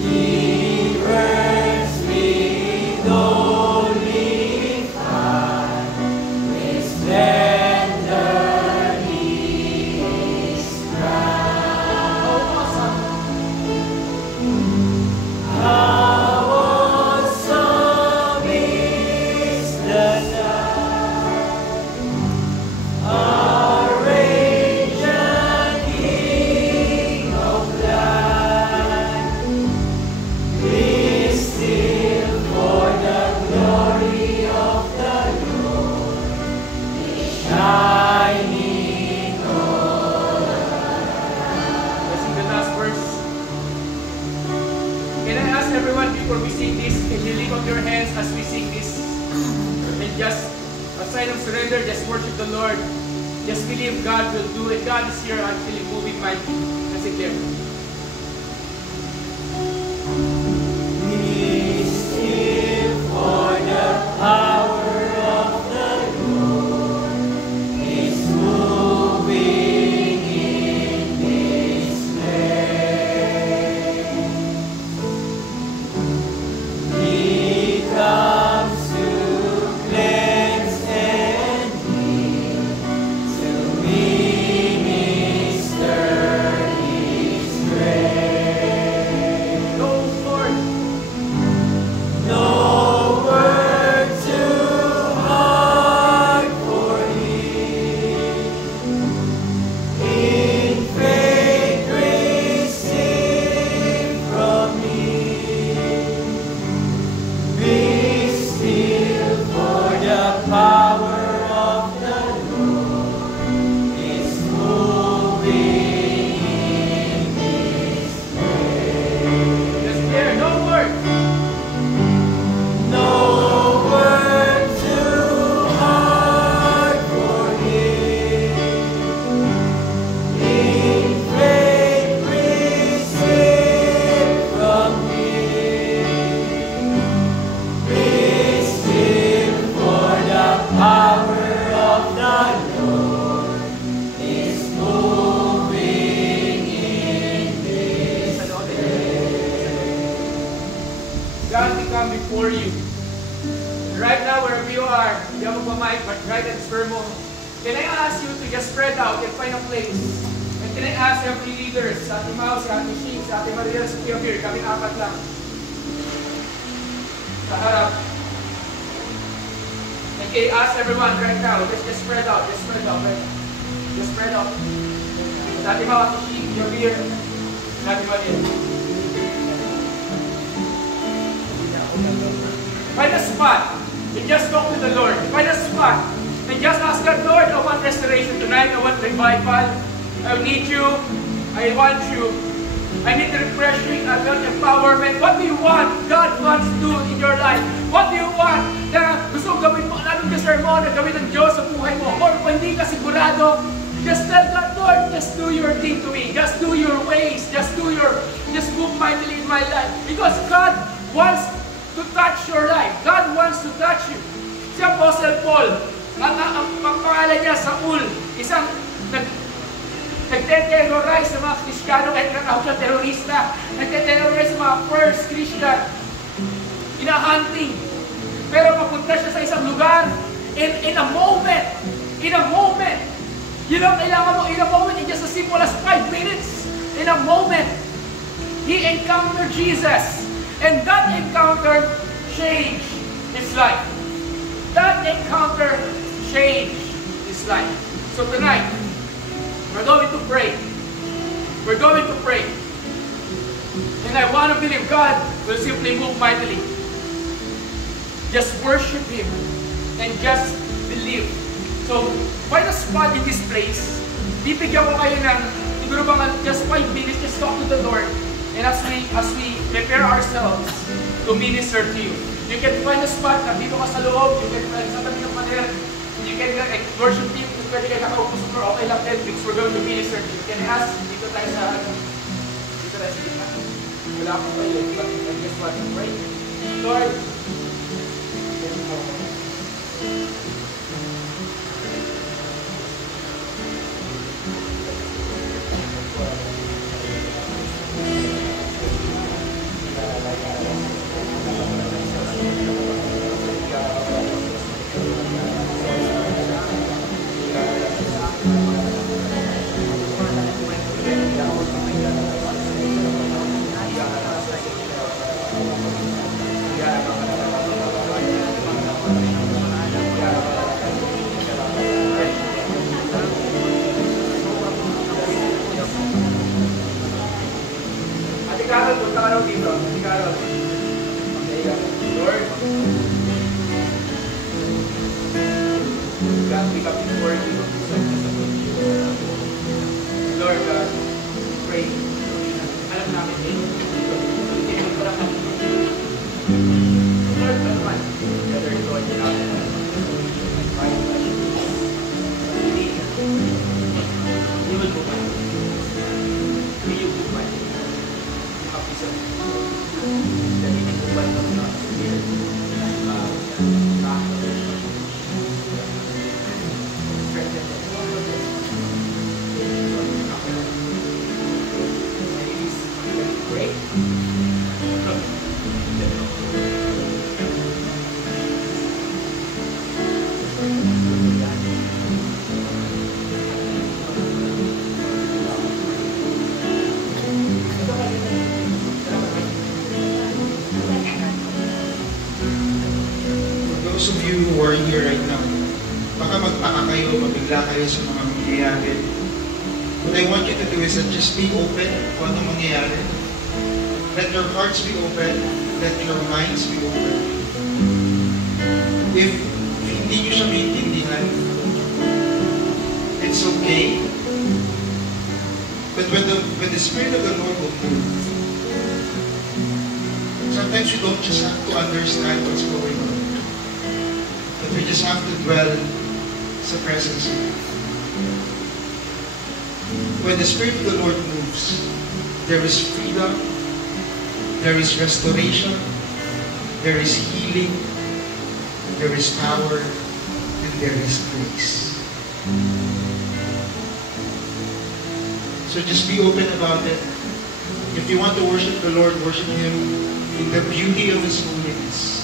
He burns with holy fire, with splendor He is crowned. How awesome is the Lamb, our radiant King of light. Be still for the glory of the Lord is shining all around. Let's sing the last verse. Can I ask everyone before we sing this, can you lift up your hands as we sing this? And just a sign of surrender, just worship the Lord. Just believe God will do it. God is here actually moving mighty. Let's declare. God, we come before you. Right now, wherever you are, you have a mic, but right at this very moment, can I ask you to just spread out and find a place? And can I ask every leader, sa Ate Mau, si Ate Shing, si Ate Maria, si Kuya Beer, kami apat lang. Sa harap. And can I ask everyone right now, let's just spread out, right? Just spread out. Sa Ate Mau, Ate Shing, Kuya Beer, si Ate Maria. Find a spot and just talk to the Lord. Find a spot and just ask God, Lord, I want restoration tonight. I want revival. I need you. I want you. I need refreshing. I want empowerment. What do you want God wants to do in your life? What do you want na gusto gawin mo? Anong sermon na gawin ng Diyos sa buhay mo? Or kung hindi ka sigurado, just tell God, Lord, just do your thing to me. Just do your ways. Just move mightily in my life. Because God wants to touch your life. God wants to touch you. Si Apostle Paul, ang pangalan niya, Saul, isang nagte-terrorize sa mga Kristiyano, kahit nakahawag siya terorista, nagte-terrorize sa mga first Christian, ina-hunting. Pero papunta siya sa isang lugar, in a moment, you know, kailangan mo, in a moment, in just as simple as 5 minutes, in a moment, he encountered Jesus. And that encounter changed his life. That encounter changed his life. So tonight, we're going to pray. We're going to pray. And I want to believe God will simply move mightily. Just worship Him and just believe. So, find a spot in this place. Bibigyan ko kayo ng siguro mga just 5 minutes, just talk to the Lord. And as we prepare ourselves to minister to you, you can find a spot na dito ka sa loob, you can sa tabi ng pader, you can worship Him, kung pwede kayo nakaupo sa okay lang din, because we're going to minister to you. Can I ask, dito tayo sa gitna. Wala akong kayo, but I just want to pray. Lord, sa mga mangyayari. What I want you to do is just be open kung anong mangyayari. Let your hearts be open. Let your minds be open. If hindi nyo siya maintindihan, it's okay. But when the Spirit of the Lord will move, sometimes you don't just have to understand what's going on. But we just have to dwell sa presence of God. When the Spirit of the Lord moves, there is freedom, there is restoration, there is healing, there is power, and there is grace. So just be open about it. If you want to worship the Lord, worship Him in the beauty of His holiness.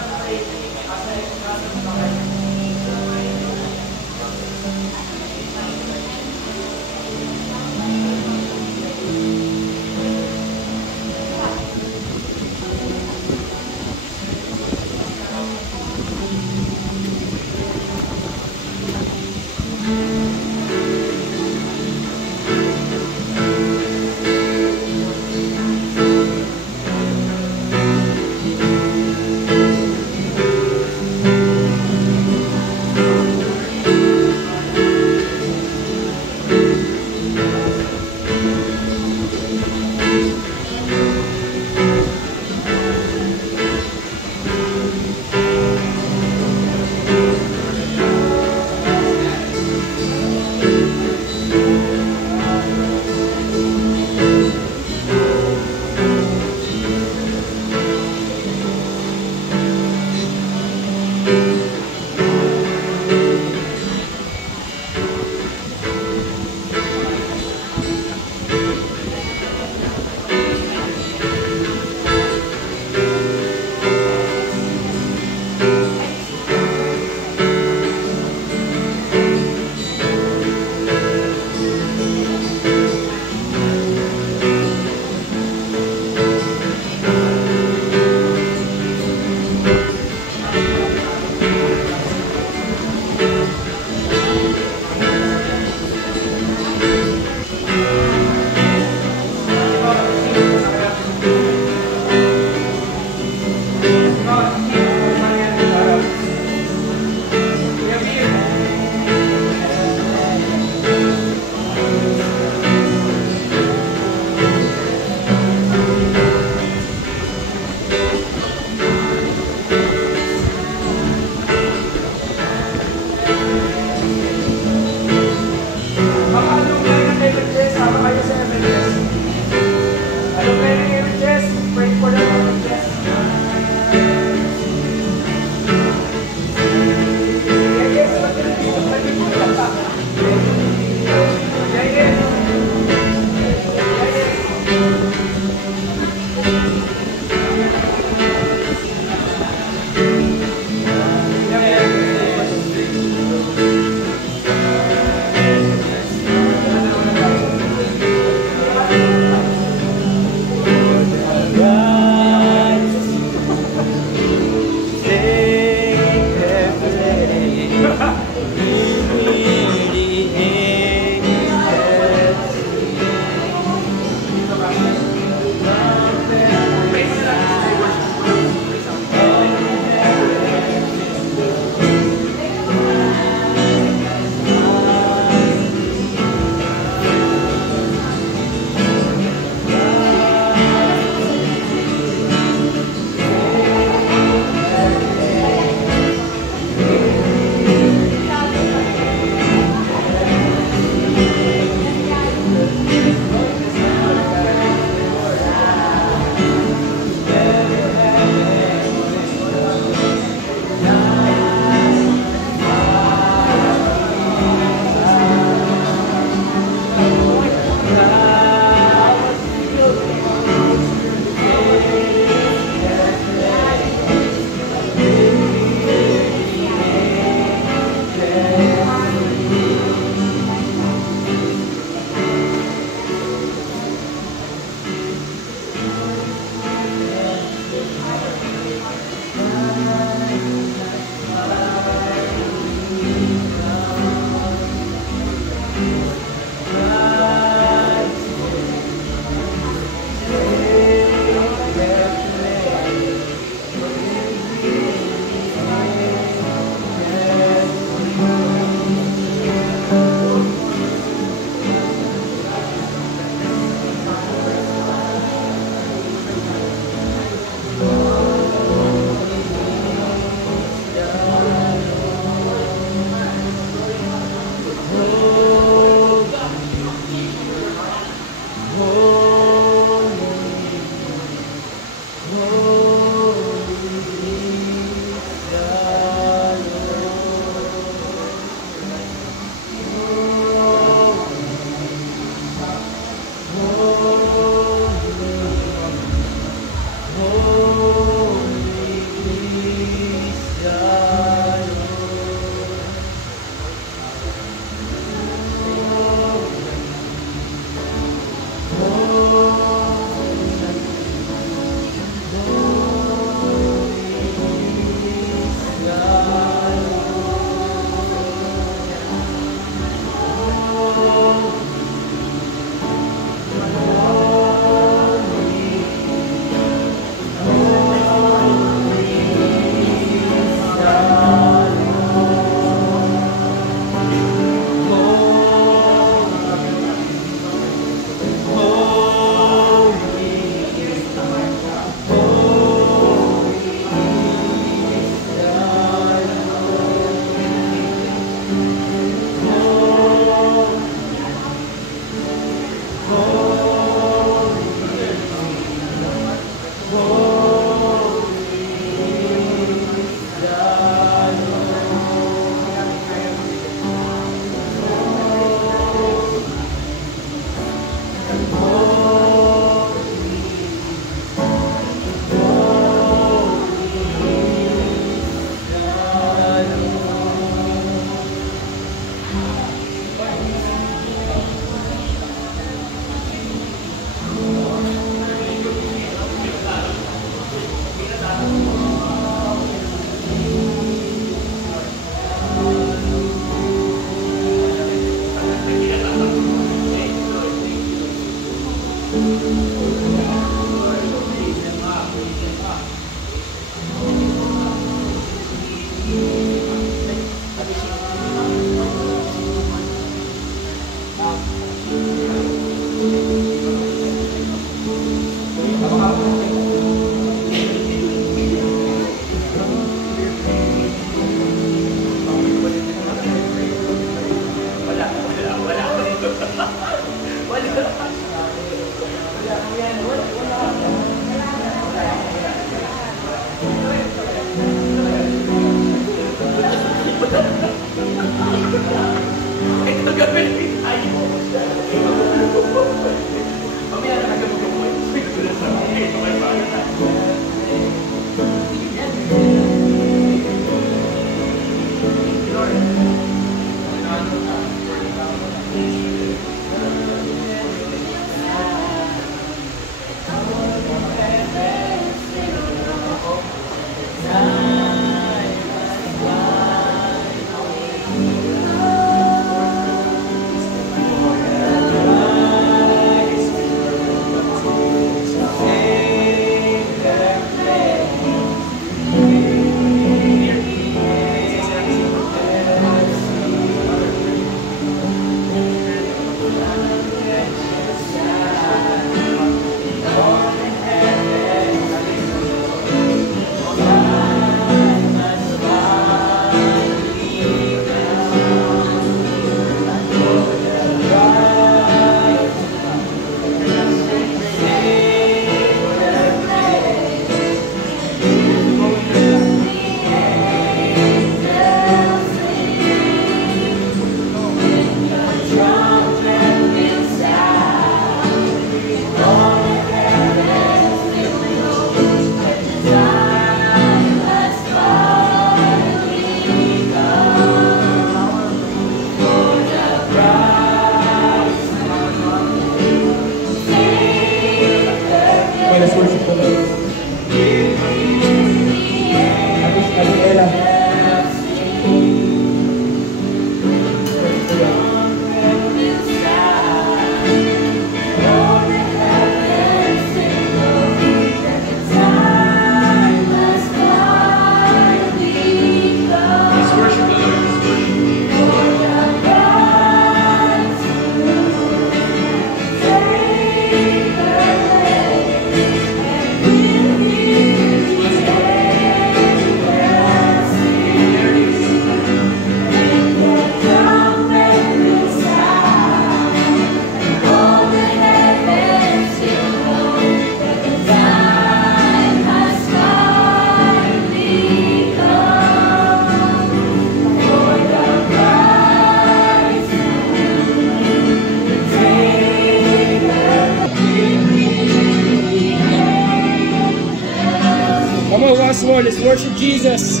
Lord, let's worship Jesus.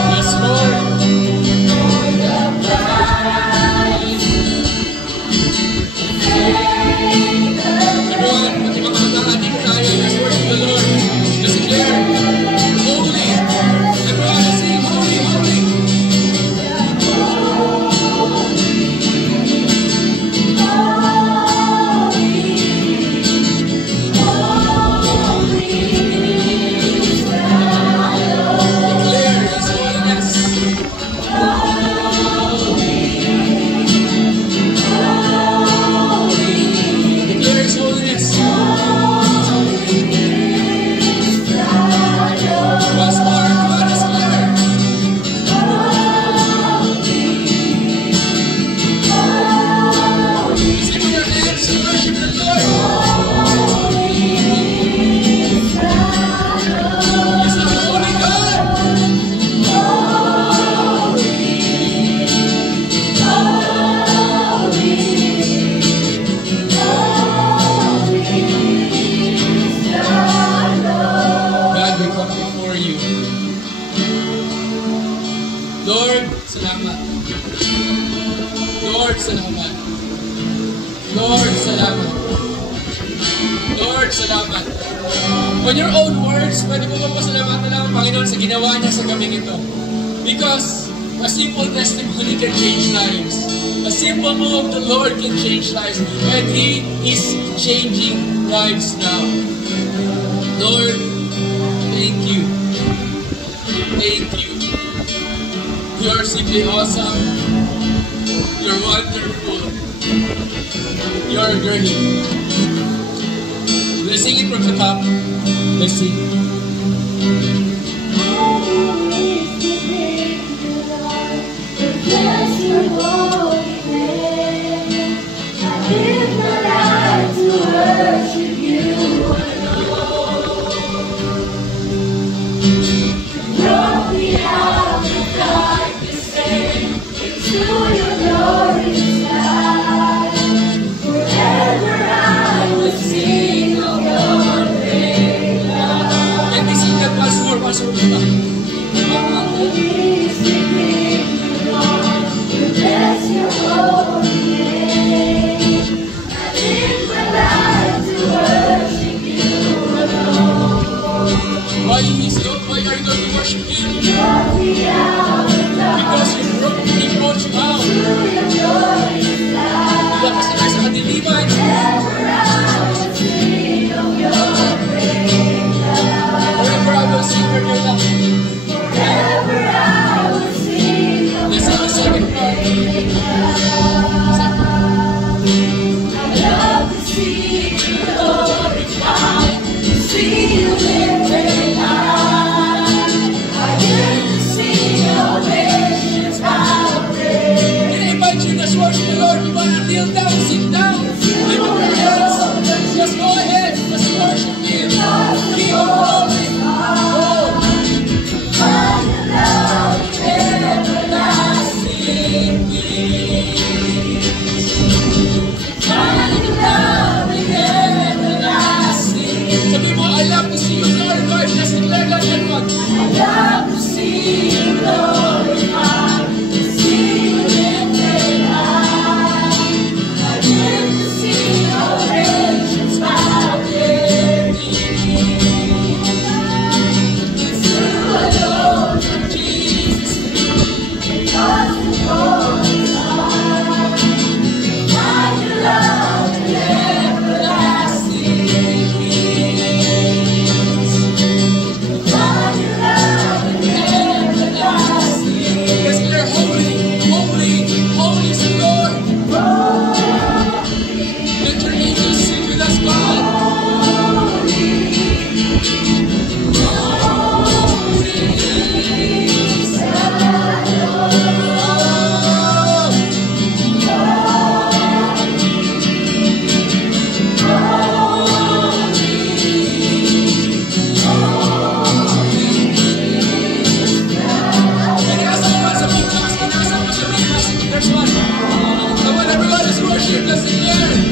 Yes, Lord. Holy. Everyone sing holy, holy. On your own words, pwede mo magpasalamatan lang ang Panginoon sa ginawa niya sa gabing ito. Because a simple testimony can change lives. A simple move of the Lord can change lives. And He is changing lives now. Lord, thank you. Thank you. You are simply awesome. You're wonderful. You're great. Let's sing it from the top. Let's sing. Bless your holy name. I live my life to worship you alone. Brought me out of darkness and into your glorious light. Forever I will sing of your great love. Can we sing that once more? Once more. All the days we bring you Lord, we bless your holy name. I live my life to worship you alone. Why are you going to worship Him? Brought me out of Because He brought you out. to your glorious light. Tapos na sa kadiliman. Forever I will sing of your great love. Forever I will sing your love. Forever I will sing of Let's sing the second part. great love. I love to see you glorified, to see you lifted high. I yearn to see your patience, how great. I invite you to worship the Lord. You want to kneel down, sit down, lift up your hands. Just go ahead, just worship Him. King of glory. Oh, Find your love in everlasting peace. Find your love in everlasting. sabi mo, I love to see you glorified. Just declare that and what? I love to see you glorified, to see you lifted high. I yearn to see your patience found in me. It's you alone, Lord Jesus, because the Lord is high. Find your love in everlasting peace. Find your love in everlasting. Yes, they're holy, holy, holy is the Lord. Let your angels sing with us, God. There's one. Come on, everyone, let's worship. Let's sing here.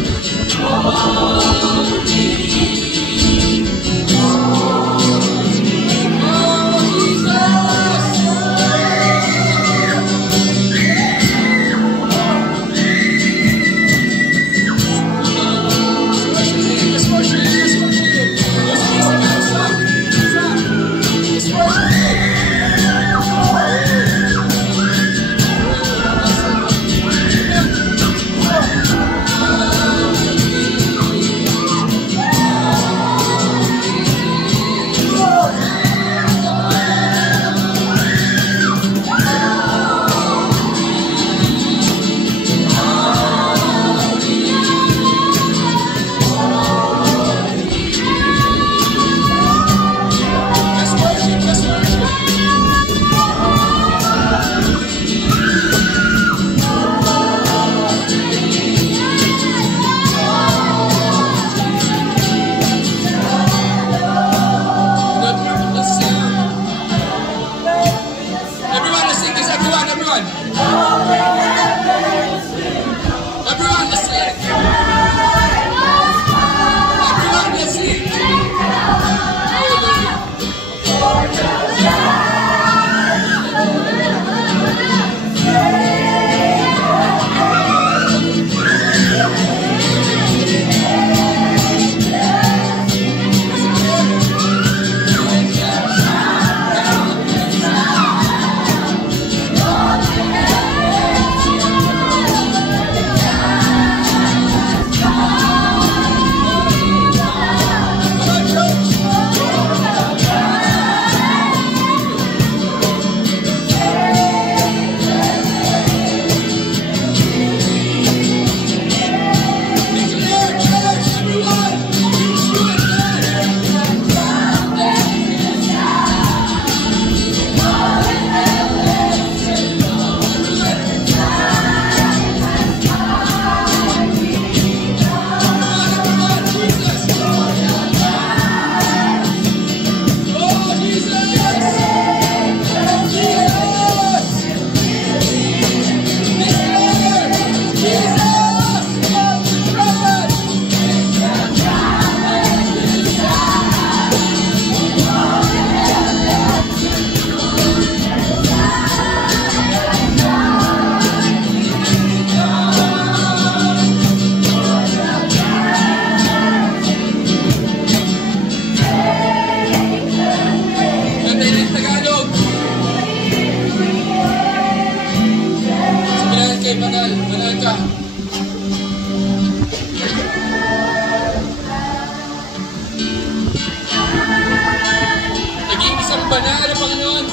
banal na Panginoon.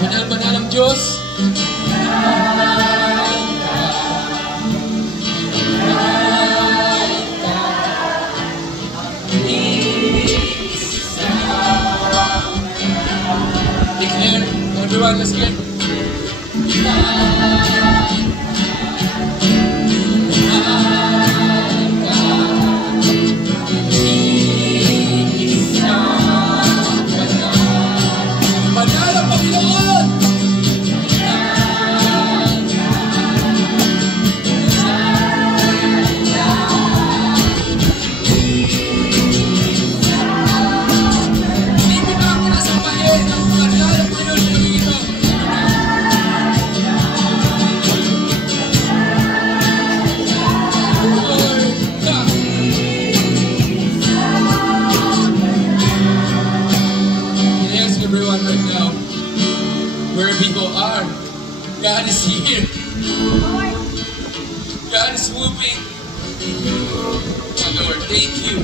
Banal-banal ang Diyos. Declare, everyone, let's get. Banal ang Panginoon! Hindi na ako nasa pahin ang banal ang Panginoon ito. Everyone right now, where people are, God is here. God is moving. Oh Lord, thank you.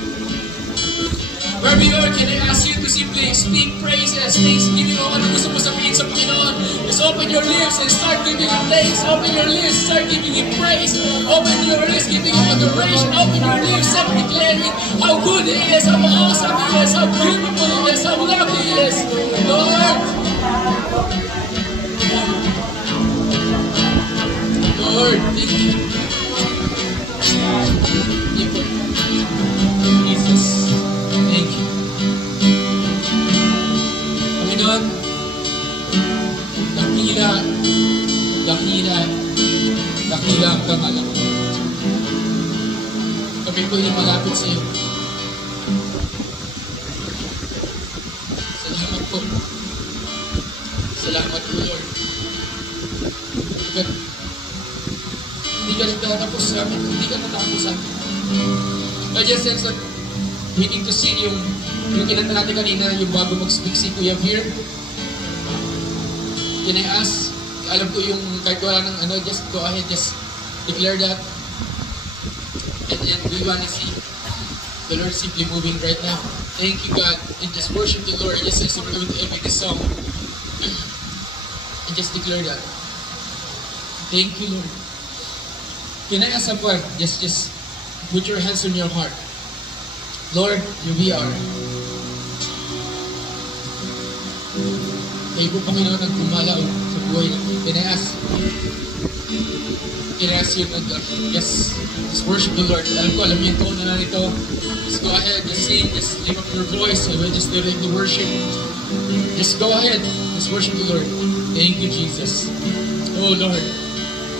Wherever you are, can I ask you to simply speak praises, thanksgiving, o ano gusto mo sabihin sa Panginoon? Just open your lips and start giving Him thanks. Open your lips, start giving Him praise. Open your lips, giving Him adoration. Open your lips, start declaring how good He is, how awesome He is, how beautiful He is, how lovely He is. Lord, Lord, thank you. Thank you. Jesus, thank you. Panginoon, dakila ang pangalan. Kami po yung malapit sa iyo. Salamat po. Salamat po, Lord. Hindi ka nagtatapos sa amin. Hindi ka natapos sa amin. I just sense that we need to sing yung kinanta natin kanina, yung bago mag-speak si Kuya Veer. Can I ask, alam ko yung kahit wala ng ano, just go ahead, just declare that. And we want to see the Lord simply moving right now. Thank you, God. And just worship the Lord. Just as we're going to end this song. And just declare that. Thank you, Lord. Can I ask someone, just put your hands on your heart. Lord, here we are. Kayo po, Panginoon, ang gumalaw sa buhay natin. Can I ask you, just worship the Lord. Alam ko, alam niyo yung tono na nito. Just go ahead, just sing, just lift up your voice, and we'll just do the worship. Just go ahead, just worship the Lord. Thank you, Jesus. Oh, Lord.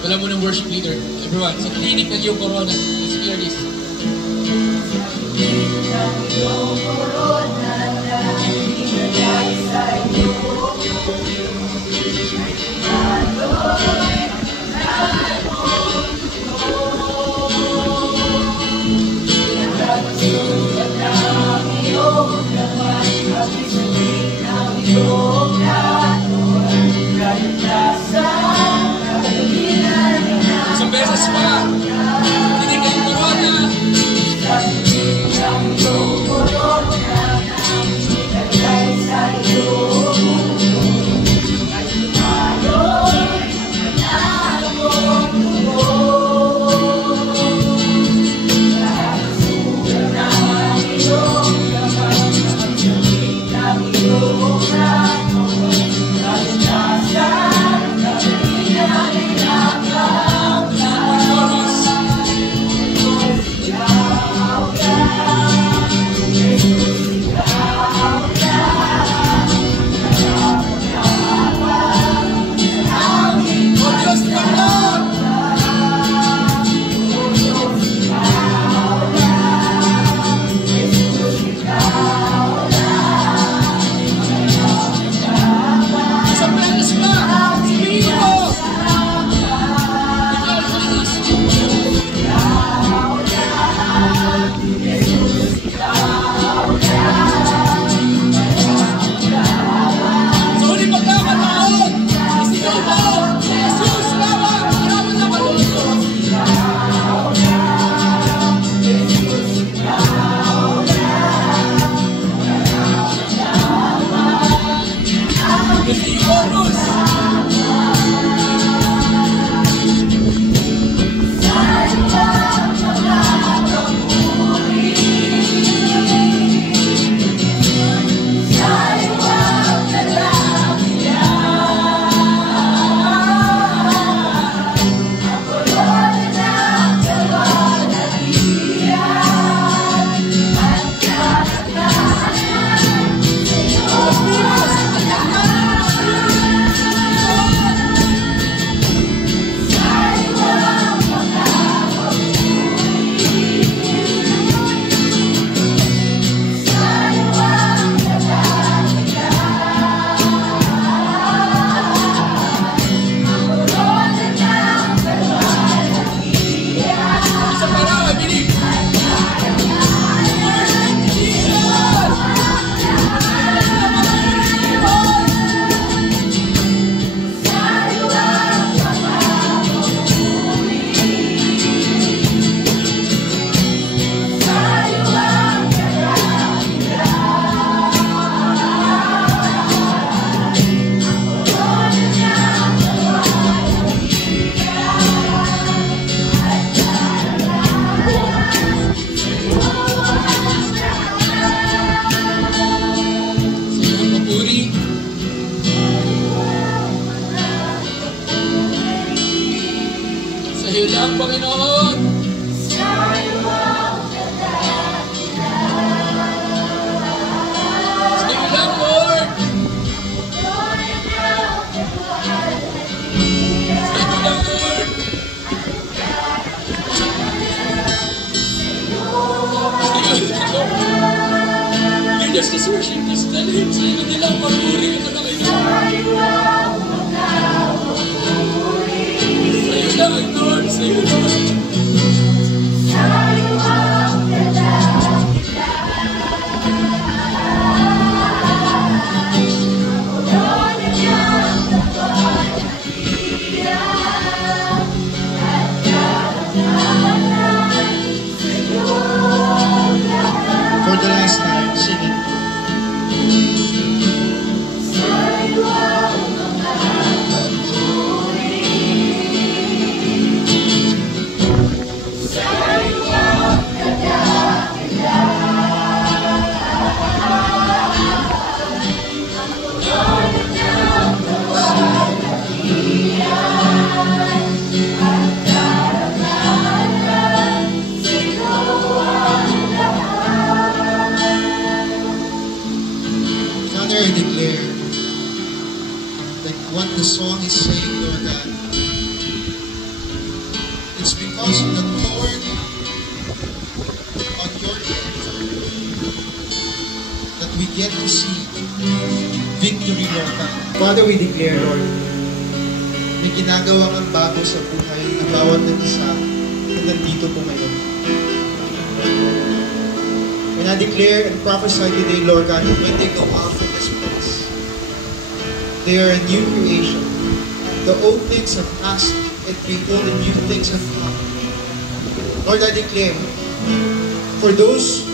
Wala mo ng worship leader. Everyone, sa kalinig ng iyong corona. Let's clear this. Isang beses pa. Tinig ang corona. Let's just worship, just dalhin sa iyo nilang pagpuri at Panginoon. Sa iyo lang, Lord, sa iyo lang. For the last time, sing it. Father, I declare that what the song is saying, Lord God, it's because of the thorn on your head that we get to see victory, Lord God. Father, we declare, Lord, may ginagawa kang bago sa buhay ng bawat isa na nandito po ngayon. And I declare and prophesy today, Lord God, that when they go out from this place, they are a new creation. The old things have passed, and behold, the new things have come. Lord, I declare, for those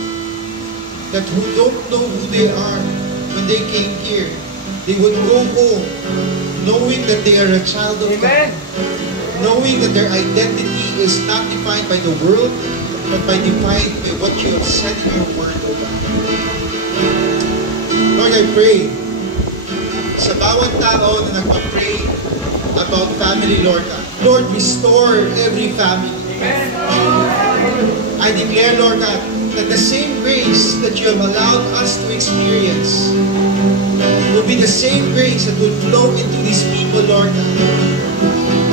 who don't know who they are when they came here, they would go home knowing that they are a child of God, knowing that their identity is not defined by the world, but defined by what you have said in your word, O God. Lord, I pray sa bawat tao na nagpa-pray about family, Lord God. Lord, restore every family. I declare, Lord God, that the same grace that you have allowed us to experience will be the same grace that will flow into these people, Lord God.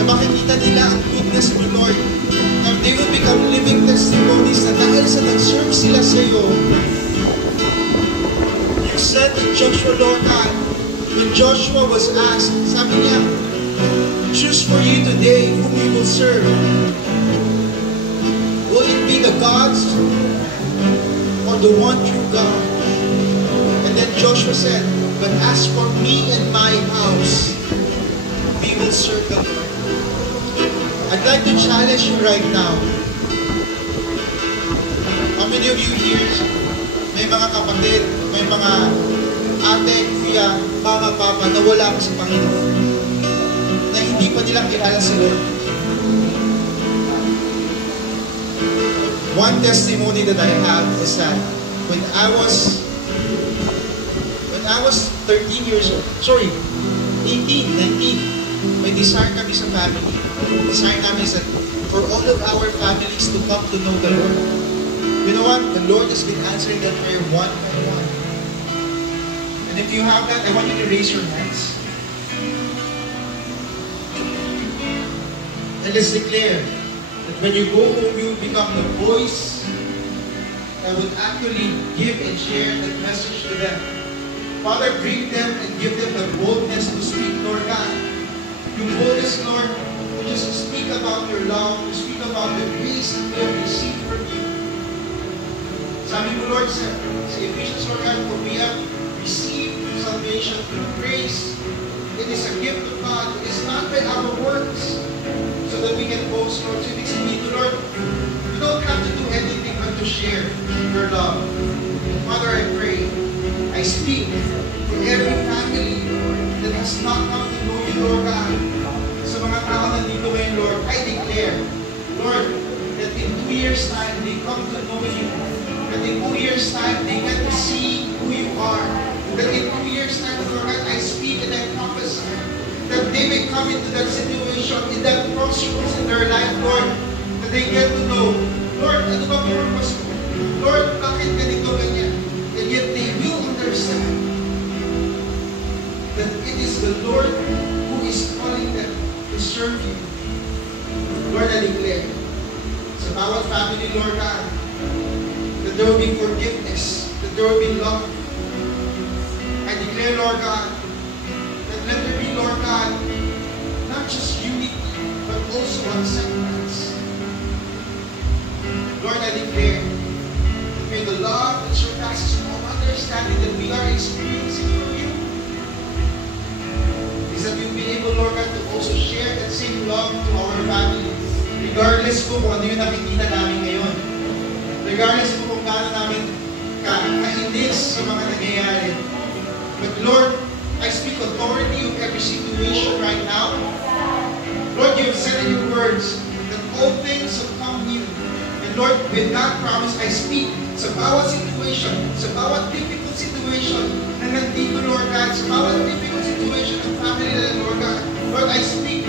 Na makikita nila ang goodness mo, Lord. And they will become living testimonies na dahil sa nag-serve sila sa iyo. You said to Joshua, Lord God, when Joshua was asked, sabi niya, choose for you today whom you will serve. Will it be the gods or the one true God? And then Joshua said, but as for me and my house, we will serve the Lord. I'd like to challenge you right now. How many of you here, may mga kapatid, may mga ate, kuya, mama, papa, na wala pa sa Panginoon, na hindi pa nilang kilala si Lord? One testimony that I have is that when I was 13 years old, 18, 19, may desire kami sa family. Desire namin is that for all of our families to come to know the Lord. You know what? The Lord has been answering that prayer one by one. And if you have that, I want you to raise your hands. And let's declare that when you go home, you become the voice that would actually give and share that message to them. Father, bring them and give them the boldness to speak, Lord God. Yung boldness, Lord, to just speak about your love, to speak about the grace that we have received from you. Sabi mo, Lord, sa Ephesians, Lord God, for we have received salvation through grace. It is a gift of God. It is not by our works, so that we can boast, Lord. So it means, Lord, you don't have to do anything but to share your love. Father, I pray, I speak for every family that has not come to know you, Lord God. Sa mga tao na dito ngayon, Lord, I declare, Lord, that in 2 years' time, they come to know you. That in 2 years' time, they get to see who you are. That in 2 years' time, Lord, I speak and I prophesy that they may come into that situation, in that crossroads in their life, Lord, that they get to know, Lord, ano ba purpose ko? Lord, bakit ganito ganyan? And yet they will understand that it is the Lord who is calling them to serve you. Lord, I declare, sa bawat family, Lord God, that there will be forgiveness, that there will be love, declare, Lord God, that let there be, Lord God, not just unity, but also acceptance. Lord, I declare that may the love that surpasses all understanding that we are experiencing from you is that you'll be able, Lord God, to also share that same love to our family. Regardless kung ano yung nakikita namin ngayon. Regardless kung gaano namin kainis sa mga nangyayari. But Lord, I speak authority of every situation right now. Lord, you have said in your words that all things have come new. And Lord, with that promise, I speak sa bawat situation, sa bawat difficult situation na nandito, Lord God, sa bawat difficult situation ng family na, Lord God. Lord, I speak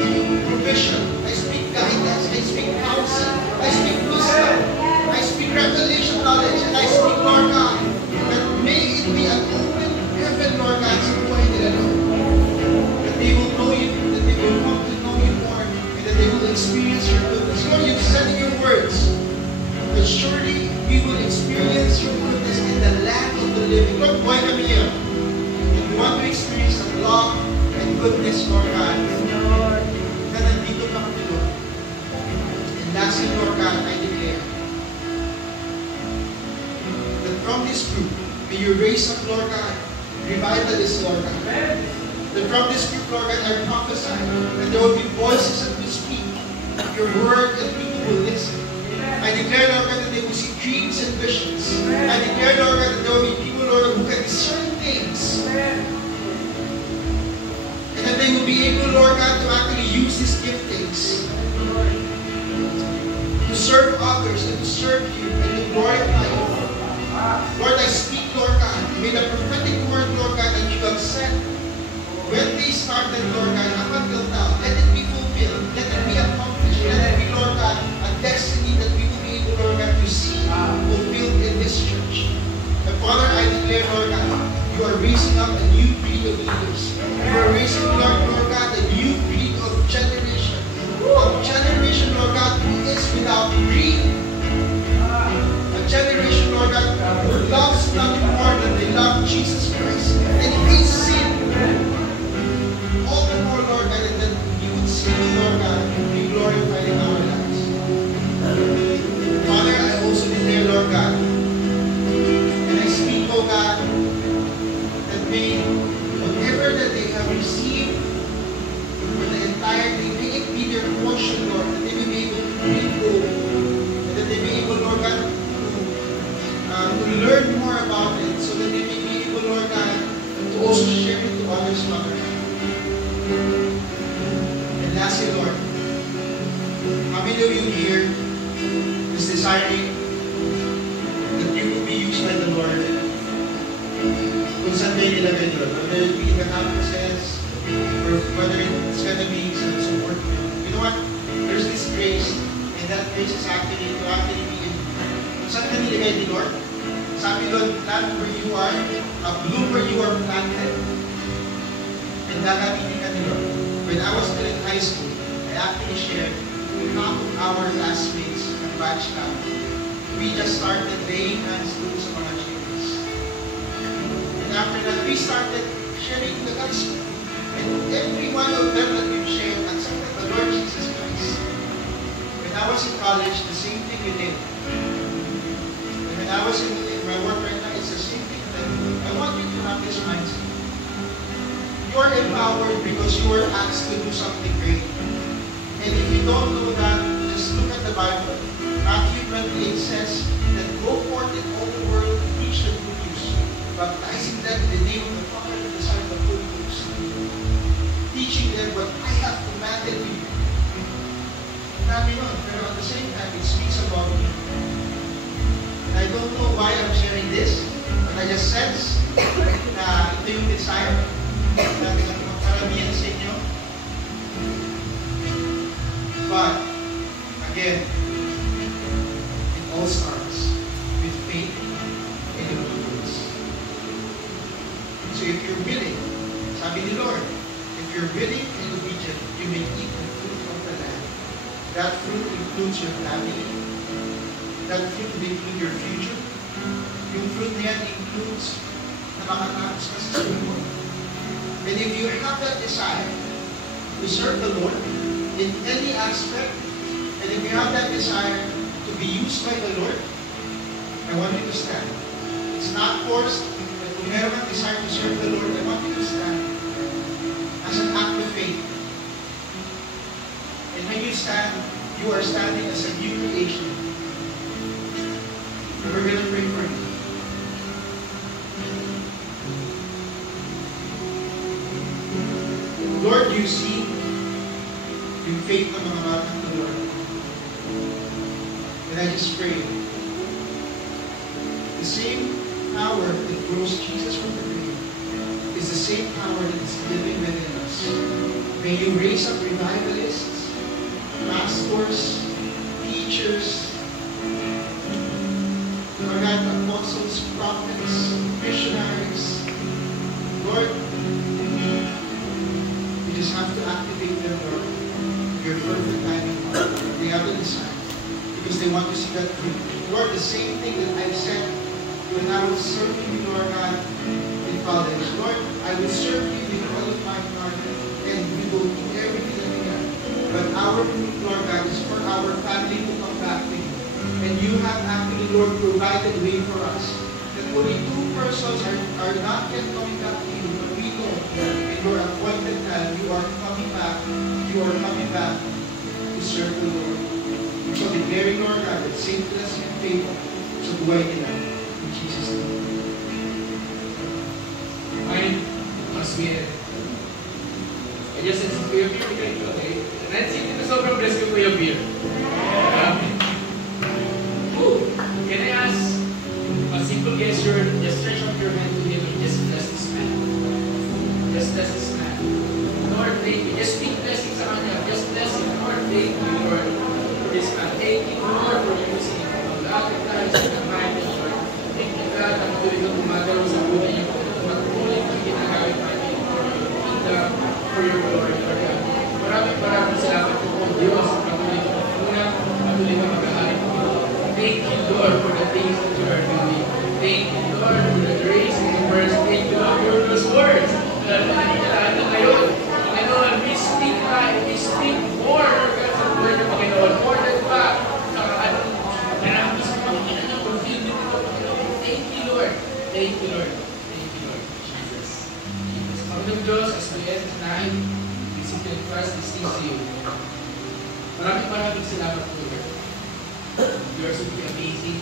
provision, I speak guidance, I speak counsel, I speak wisdom, I speak revelation knowledge, and I speak, Lord God, that may it be an open heaven, Lord God, sa buhay nila, Lord. That they will know you, that they will come to know you more, and that they will experience your goodness. Lord, you've said in your words that surely we will experience your goodness in the land of the living. Lord, buhay kami yan. If we want to experience the love and goodness, Lord God, na nandito pa kami, Lord. And lastly, Lord God, I declare that from this group, may you raise up, Lord God, revivalists, Lord God. That from this group, Lord God, I prophesy that there will be voices that will speak your word and people will listen. I declare, Lord God, that they will see dreams and visions. I declare, Lord God, that there will be people, Lord, who can discern things. And that they will be able, Lord God, to actually use these giftings to serve others and to serve you and to glorify you. Lord, I speak, Lord God, may the prophetic word, Lord God, that you have said when they started, Lord God, up until now, let it be fulfilled, let it be accomplished, let it be, Lord God, a destiny that we will be able, Lord God, to see fulfilled in this church. And Father, I declare, Lord God, you are raising up a new breed of leaders. You are raising, Lord God, a new breed of generation. A generation, Lord God, who is without greed. A generation, Lord God, who loves nothing more than they love Jesus Christ. And hates sin. All the more, Lord God, and that you would see, Lord God, be glorified in our lives. Father, I also declare, Lord God, and I speak, oh God, that may whatever that they have received for the entire day, may it be their portion, Lord, that they may be able to read gold, and that they may be able, Lord God, to learn more about it, so that they may be able, Lord God, to also share it to others, Father. And lastly, Lord, how many of you here is desiring that you will be used by the Lord kung saan kayo nilagay doon? Whether it be in the campuses, or whether it's going to be some support. You know what? There's this grace, and that grace is actually to actually be in. Kung saan ka nilagay ni Lord? Sabi doon, plant where you are, bloom where you are planted, and gagamitin ka ni Lord. When I was still in high school, I actually shared with half of our classmates at batch camp. We just started laying hands doon sa mga children. And after that, we started sharing the gospel. And every one of them that we've shared accepted the Lord Jesus Christ. When I was in college, the same thing we did. And when I was in my work right now, it's the same thing. I want you to have this mindset. You are empowered because you are asked to do something great. And if you don't know that, just look at the Bible. Matthew 28 says that go forth in all the world, preach the good news, baptizing them in the name of the Father and the Son and the Holy Ghost, teaching them what I have commanded you. But at the same time, it speaks about me. And I don't know why I'm sharing this, but I just sense na ito yung desire natin ang magkaramihan sa inyo. But, again, it all starts with faith and obedience. So if you're willing, sabi ni Lord, if you're willing and obedient, you may eat the fruit of the land. That fruit includes your family. That fruit will include your future. Yung fruit na yan includes na makatapos ka sa school mo. And if you have that desire to serve the Lord in any aspect, and if you have that desire to be used by the Lord, I want you to stand. It's not forced, but kung meron kang desire to serve the Lord, I want you to stand as an act of faith. And when you stand, you are standing as a new creation. And we're going to pray for you. Lord, you see yung faith ng mga bata ng Lord. And I just pray, the same power that rose Jesus from the grave is the same power that is living within us. May you raise up revivalists, pastors, teachers, Lord God, apostles, prophets, missionaries. Lord, you just have to activate them, Lord. Your perfect timing. They have the desire because they want to see that fruit. Lord, the same thing that I've said when I was serving you, Lord God, in college. Lord, I will serve you with all of my heart, and we will do everything that we can. But our fruit, Lord God, is for our family to come back to you. And you have actually, Lord, provided way for us. That only 2 persons are not yet coming back to you, but we know in your appointed time, you are coming back. You are coming back to serve the Lord. So declaring, Lord God, that same blessing and favor sa buhay nila. In Jesus' name. Mine, Mas Mire. I just said, Kuya Beer, okay? Okay. Nancy, ito sobrang bless ko, Kuya Beer. Can I ask a simple gesture? Just stretch out your hand to him and just bless this man. Just bless this man. Lord, thank you. Just speak blessings sa kanya. Just bless him. Lord, thank you, Lord, for this man. Thank you, Lord, for using him. Lahat ng tayo sa kamahin, Lord. Thank you, God, ang tuloy kang gumagalaw sa buhay niyo. Patuloy kang ginagawin natin for your glory, Lord God. Maraming salamat po po, Diyos. Patuloy kang magpunang, patuloy kang mag-ahari po. Thank you, Lord, for the things that you are doing. Thank you, Lord, for the grace and the mercy. Thank you, Lord, for those words. Lahat na ngayon. Panginoon, we speak life. We speak more, Lord God, sa buhay ng Panginoon. More than pa. Marami sa Panginoon na fulfill nito, Panginoon. Thank you, Lord. Thank you, Lord. Thank you, Lord. Jesus. Panginoon Diyos, as we end tonight, we simply trust these things to you. Maraming salamat po, Lord. You are simply amazing,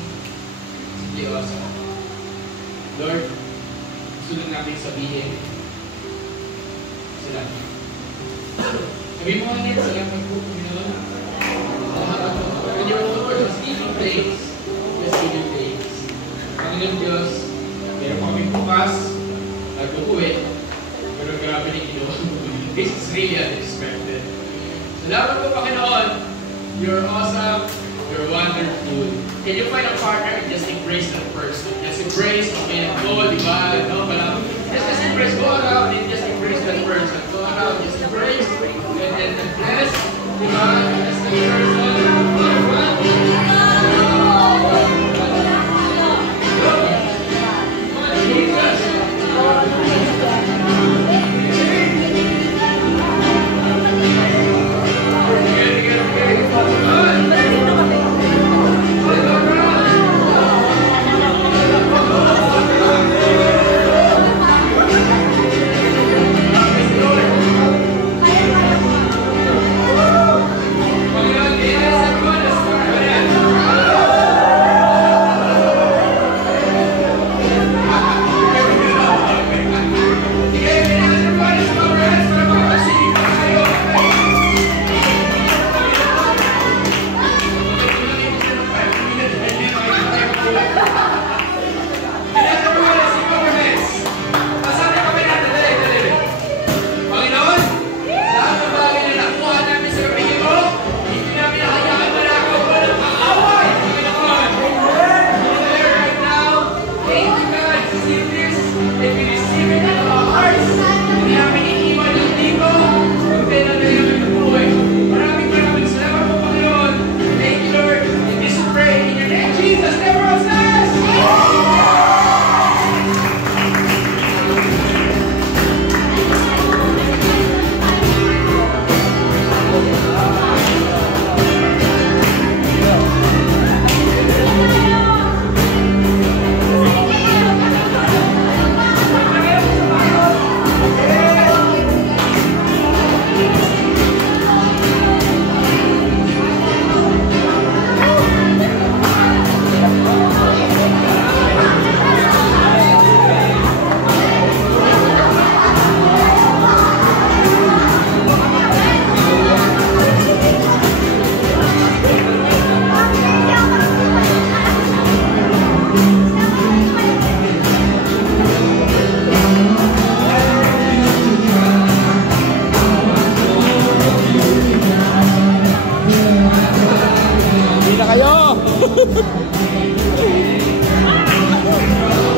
simply awesome. Lord, gusto lang namin sabihin, salamat. Sabi mo nga ngayon, salamat po, Panginoon. Salamat po. When you're Lord, just give you praise. Just give you praise. Panginoon Diyos, meron po kaming bukas, nag-uwi, pero grabe na ginawa mo. This is really unexpected. Salamat po, Panginoon. You're awesome. You're wonderful. Can you find a partner and just embrace that person? Just embrace, okay, go, di ba? No, just embrace, go around and just embrace that person. Go around, just embrace, and then bless, di ba? Bless the person. Yes.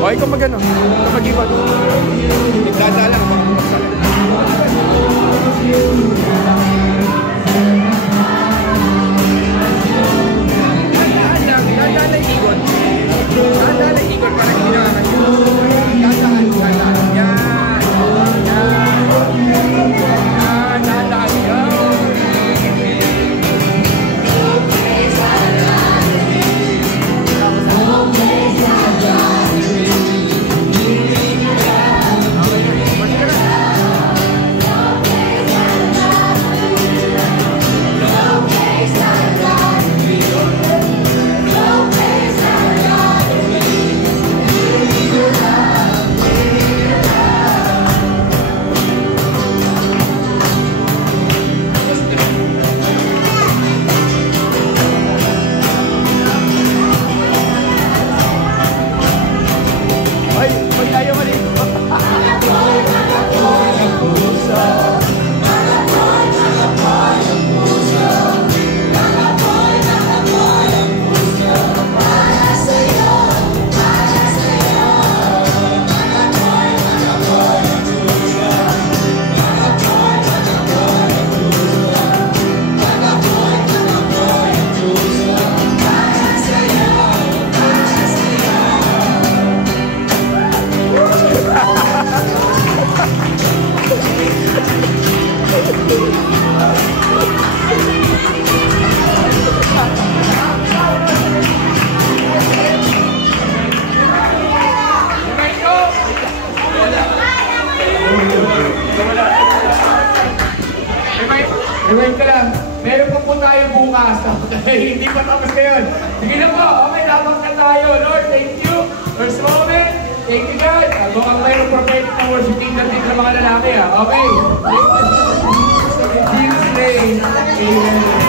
O, ikaw mag-ano? Ikaw mag-iwan. Nagdada lang. Dadala ikot. Dadala ikot para hindi na dadaan. Yan. Yan. Dadaan. Yan. Rewind ka lang. Meron pa po tayo bukas. Okay, hindi pa tapos na yun. Sige na po. Okay, dapat na tayo. Lord, thank you. First moment. Thank you, God. Mukhang mayroong prophetic na worship team natin ng mga lalaki. Okay. In Jesus' name. Amen.